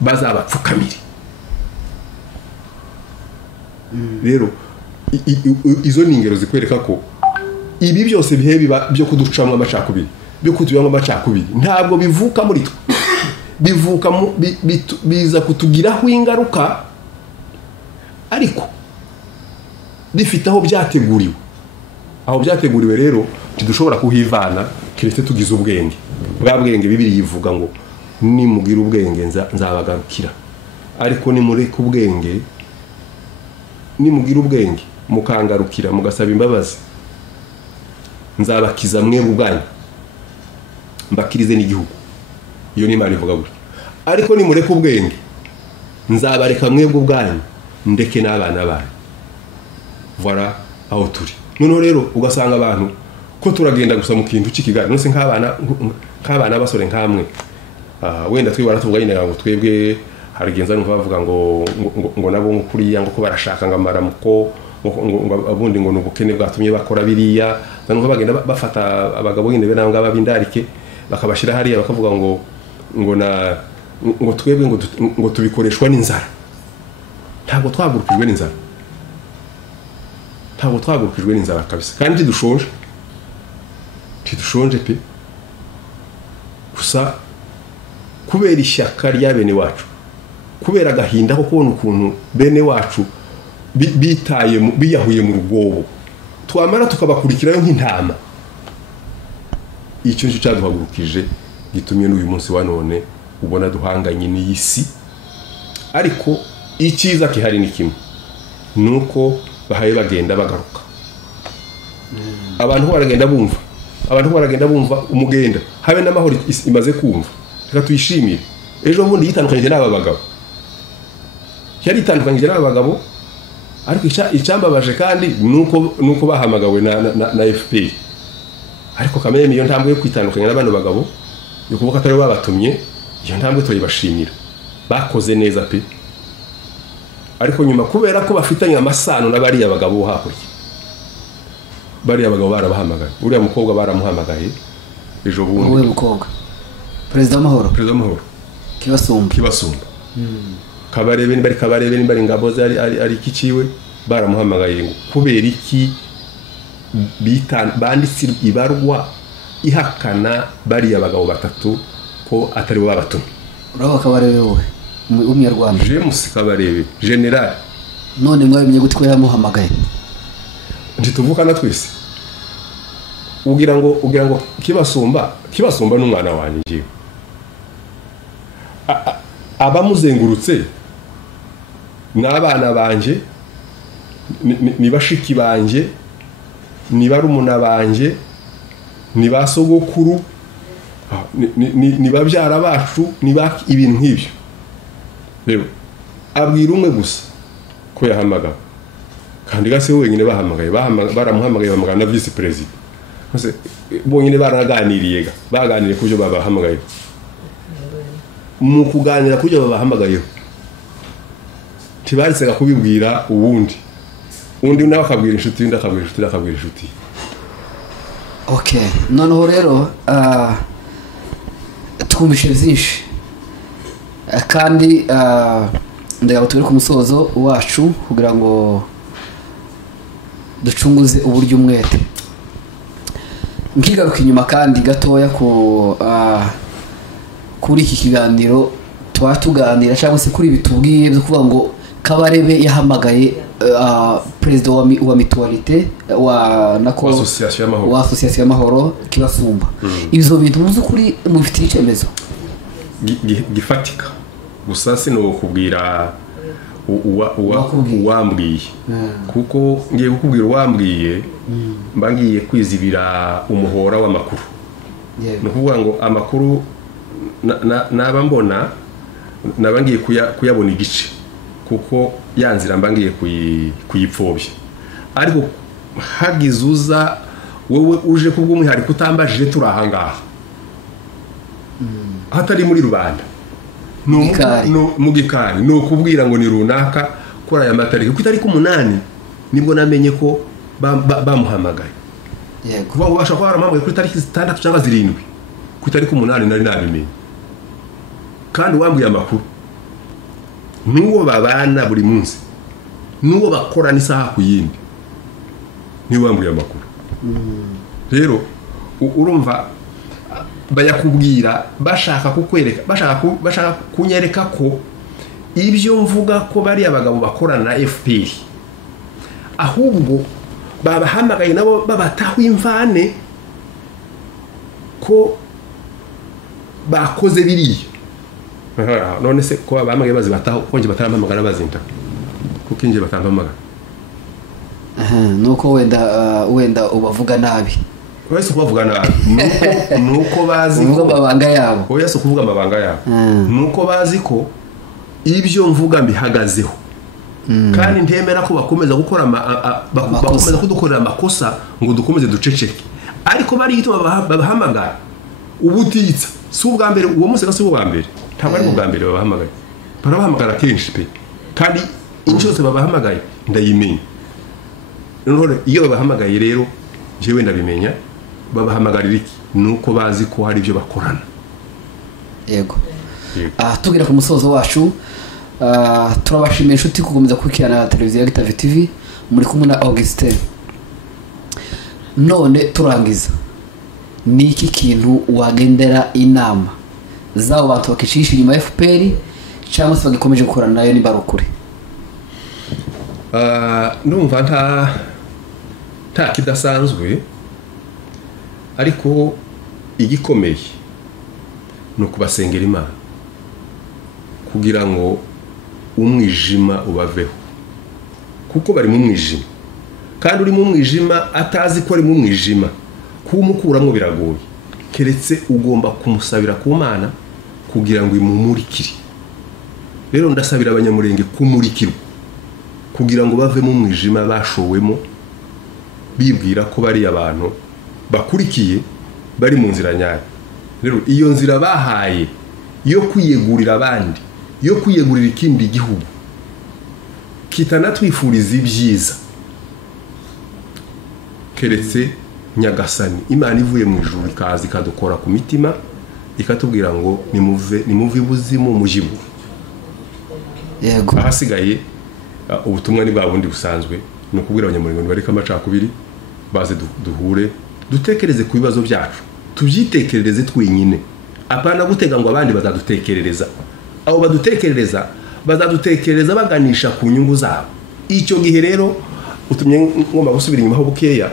bazabapfukamire rero izo ni ingero zikwereka ko ibi byose bihe biba byo kuducamwa amacakubiri byo kutubamo amacakubiri ntabwo bivuka muri twe bivuka biza kutugiraho ingaruka ariko bifite aho byateguriwe rero tidushobora kuhivana kiretse tugize ubwenge bwa bwenge bibiri yivuga ngo nimugira ubwenge nzabagarukira ariko nimureke ubwenge nimugira ubwenge mukangarukira mugasaba imbabazi nzabakiza mwe ubwanyu mbakirize n'igihugu. Iyo ni Imana ivuga gutyo. Ariko nimureka ubwenge nzabareka mwebwe ubwanyu ndeke n'abana banyu. Voilà aho turi. Noneho rero ugasanga abantu ko turagenda gusa mu kintu cy'ikigari nose nk'abana basore nkamwe. Wenda twibara tuvuga nyine ngo twebwe harigenza numva bavuga ngo nabo nkuriya ngo ko barashaka ngamaramuko ngo abundi ngo nubukene bwatumye bakora biriya. Numva bagenda bafata abagabo nyine bena ngaba bindarike bakabashira hariya bakavuga ngo twebwe ngo tubikoreshwa n'inzara. Ntabwo twagurukijwe n'inzara. Ntabwo twagurukijwe n'inzara kabisa. Kandi tidushonje pe. Gusa kubera ishyaka rya bene wacu, kubera agahinda ko kubona ukuntu bene wacu biyahuye mu rugobo, twamara tukabakurikirayo nk'intama. Icyo cyo cyaduhagurukije gitumye n'uyu munsi wa none ubona duhanganye n'isi. Ariko icyiza kihari ni kimwe, nuko bahaye bagenda bagaruka. Abantu baragenda bumva umugenda habe n'amahoro imaze kumva. Reka tuyishimire. Ejo bundi yitandukanye n'aba bagabo, yari itandukanye n'aba bagabo. Ariko icyambabaje kandi nuko bahamagawe na FPR. Ariko kameme iyo ntambwe yo kwitandukanya n'abandi bagabo yo kuvuga atari babatumye, iyo ntambwe turayibashimira, bakoze neza pe. Ariko nyuma kubera ko bafitanye amasano n'abari abagabo hakurya, bari abagabo barabahamagaye. Uriya mukobwa baramuhamagaye ejo bundi. Uwe mukobwa Perezida w'amahoro Kibasumba. Kabarebe nimbari ngabo ari kiciwe baramuhamagaye kubera iki banditse ibarwa ihakana bari abagabo batatu ko atari bo babatumye. Uraba Kabarebe wowe umuyarwanda James Kabarebe general. None mwabimye gutwe yamuhamagaye ntituvukana twese. Ugira ngo Kibasumba n'umwana wanjye ngiye abamuzengurutse n'abana banje ni bashiki banje ni barumuna banje ni basogokuru ni babyara bacu ni ibintu nk'ibyo. Rero abwira umwe gusa ko yahamagaye, kandi gase wenyine baramuhamagaye bamugana na vice president. Bonyine baraganiriye ku byo babahamagaye. Mu kuganira ku byo babahamagaye tibarisega kubibwira undi nawe akabwira inshuti, undi akabwira inshuti. Okay, noneho rero twumvishe byinshi kandi ndaga turi ku musozo wacu kugira ngo ducunguze uburyo umwete. Nkigaruka inyuma kandi gatoya kuri iki kiganiro tuganira cyangwa se kuri bitubwiye byo kuvuga ngo Kabarebe yahamagaye perezida wa mutualité wa association y'amahoro Kibasumba. Ibyo bintu muzi kuri mufite icemezo gifatika. Gusa sino kubwira uwambwiye kuko ngiye kukubwira uwambwiye mbangiye kwizibira umuhora w'amakuru. No kuvuga ngo amakuru naba mbona nabangiye kuyabona igice kuko yanzira mbangiye kuyipfobya. Ariko hagizuza wowe uje kubw'umwihariko utambajije turahangaha hatari muri rubanda mu gikari no kubwira ngo ni runaka kora aya matariki ku itariki 8 nibwo namenye ko bamuhamagaye. Kuba ngo bashaka baramuhamagaye ku itariki 6 cyangwa 7 ku itariki 8 nari nabimenye. Kandi wambwiye amakuru nuwo babana buri munsi, nuwo bakora n'isaha ku yindi, niwo wambwiye amakuru. Rero urumva bayakubwira bashaka kukwereka, bashaka kunyereka ko ibyo mvuga ko bari abagabo bakorana na FPR ahubwo babahamagaye nabo babataho imvane ko bakoze biriya. None se ko abamagaye bazi bataho konje bataramamagara bazinta kuko inje batampamagara. Nuko wenda ubavuga nabi wese kubavuga nabi nuko bazi uvuga amabanga yabo wese kuvuga amabanga yabo nuko bazi ko ibyo mvuga mbihagazeho kandi ntemera ko bakomeza gukora bakomeza kudukorera amakosa ngo dukomeze duceceke ariko bari gituma babahamagara ubutitsa si ubwa mbere uwo munsi gasi ubwa mbere ntabwo ari ubwa mbere babahamagaye barabahamagara kenshi pe kandi inshuro zose babahamagaye ndayimenya none iyo babahamagaye rero jewe ndabimenya babahamagarira iki nuko bazi ko hari ibyo bakorana yego tugira ku musozo wacu turabashimiye inshuti gukomeza gukurikirana televiziyo ya Gitave TV muri kumwe na Augustin none turangiza ni iki kintu wagendera inama z'abo bantu bakicisha inyuma ya FPR cyangwa se bagikomeje gukorana nayo ni barukuri numva nta kidasanzwe ariko igikomeye ni ukubasengera Imana kugira ngo umwijima ubaveho kuko bari mu mwijima kandi uri mu mwijima atazi ko ari mu mwijima kumukuramo biragoye keretse ugomba kumusabira ku Mana kugira ngo imumurikire rero ndasabira abanyamurenge kumurikirwa kugira ngo bave mu mwijima bashowemo bibwira ko bari abantu bakurikiye bari mu nzira nyayo rero iyo nzira bahaye yo kwiyegurira abandi yo kwiyegurira ikindi gihugu kitanatwifuriza ibyiza keretse nyagasani Imana ivuye mu ijuru ikaza ikadukora ku mitima ikatubwira ngo nimuve ibuzimu mujibu yego ahasigaye ubutumwa ni bwa bundi busanzwe ni ukubwira abanyamurenge bareka amacakubiri baze duhure dutekereze ku bibazo byacu tubyitekerereze twenyine apana gutega ngo abandi bazadutekerereza abo bazadutekerereza baganisha ku nyungu zabo icyo gihe rero utumye ngomba gusubira inyuma ho bukeya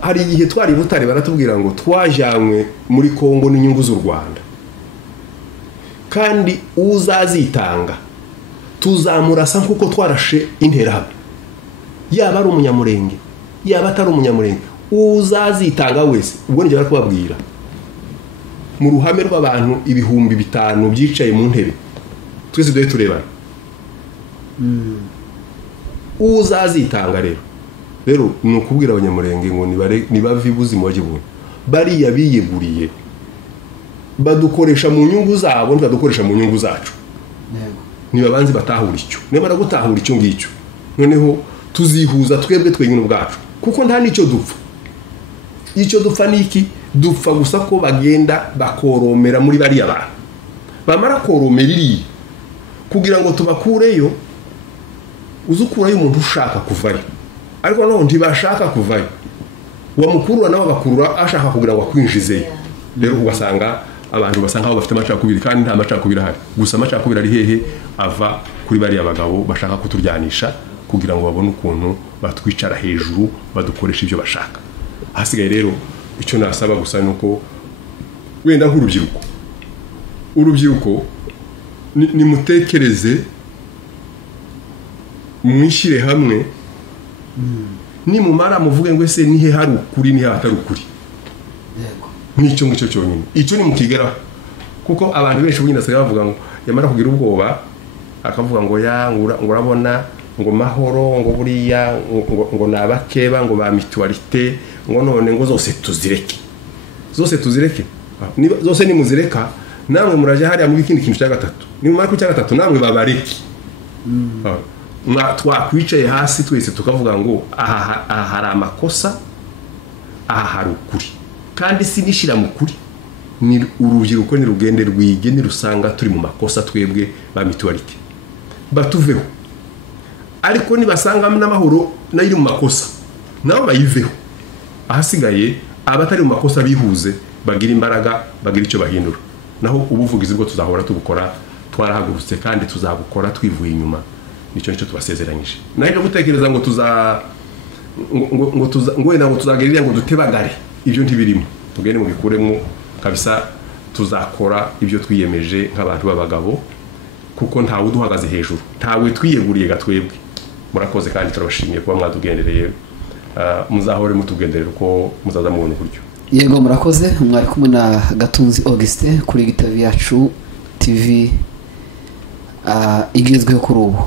hari igihe twari Butare baratubwira ngo twajanywe muri Kongo n'inyungu z'u Rwanda kandi uzazitanga tuzamurasa nkuko twarashe interahamwe yaba ari umunyamurenge yaba atari umunyamurenge uzazitanga wese ubwo nje barakubabwira mu ruhame rw'abantu 5,000 byicaye mu ntebe twese doye turebana uzazitanga rero ni ukubwira abanyamurenge ngo nibave ibuzima wajibunye bariya biyeguriye badukoresha mu nyungu zabo ntibadukoresha mu nyungu zacu nibabanze batahura icyo nemara gutahura icyo ngicyo noneho tuzihuza twebwe twenyine ubwacu kuko nta nicyo dupfa icyo dupfa niki dupfa gusa ko bagenda bakoromera muri bariya bantu bamara koromera iri kugira ngo tubakureyo uzukurayo umuntu ushaka kuvayo ariko noneho ntibashaka kuvayo wamukurura nabo bakurura ashaka kugira ngo akwinjizeyo rero ugasanga abantu basanga aho bafite amacakubiri kandi nta macakubiri ahari gusa amacakubiri ari hehe ava kuri bariya bagabo bashaka kuturyanisha kugira ngo babone ukuntu batwicara hejuru badukoresha ibyo bashaka hasigaye rero icyo nasaba gusa nuko wenda urubyiruko nimutekereze mwishire hamwe nimumara muvuge ngo ese nihe hari ukuri nihe hatari ukuri n'icyo ngicyo cyonyine icyo ni mukigeraho kuko abantu benshi bunyine asigaye bavuga ngo yamara kugira ubwoba akavuga ngo ngo urabona ngo mahoro ngo buriya ngo nabakeba ngo ba mutualité ngo none ngo zose tuzireke zose ni muzireka namwe muraje hariya mu bikindi kintu cya gatatu nimumara ku cya gatatu namwe babareki twakwicaye hasi twese tukavuga ngo aha hari amakosa aha hari ukuri kandi sinishira mu kuri ni urubyiruko ni rugende rwige ni rusanga turi mu makosa twebwe ba mutualité batuveho ariko nibasanga n'amahoro nayo mu makosa nabo bayiveho ahasigaye abatari mu makosa bihuze bagira imbaraga bagira icyo bahindura naho ubuvugizi bwo tuzahora tubukora twarahagurutse kandi tuzabukora twivuye inyuma nicyo tubasezeranyije naho gutekereza ngo ngo tuzagerera ngo dutebagare ibyo ntibirimo tugende mu bikuremo kabisa tuzakora ibyo twiyemeje nk'abantu b'abagabo kuko ntawe uduhagaze hejuru ntawe twiyeguriye gatwebwe murakoze kandi turabashimiye kuba mwadugendereye muzahore mutugenderera uko muzaza mubona uburyo. Yego murakoze, mwari kumwe na Gatunzi Augustin kuri Gitavi Yacu TV igezweho kuri ubu.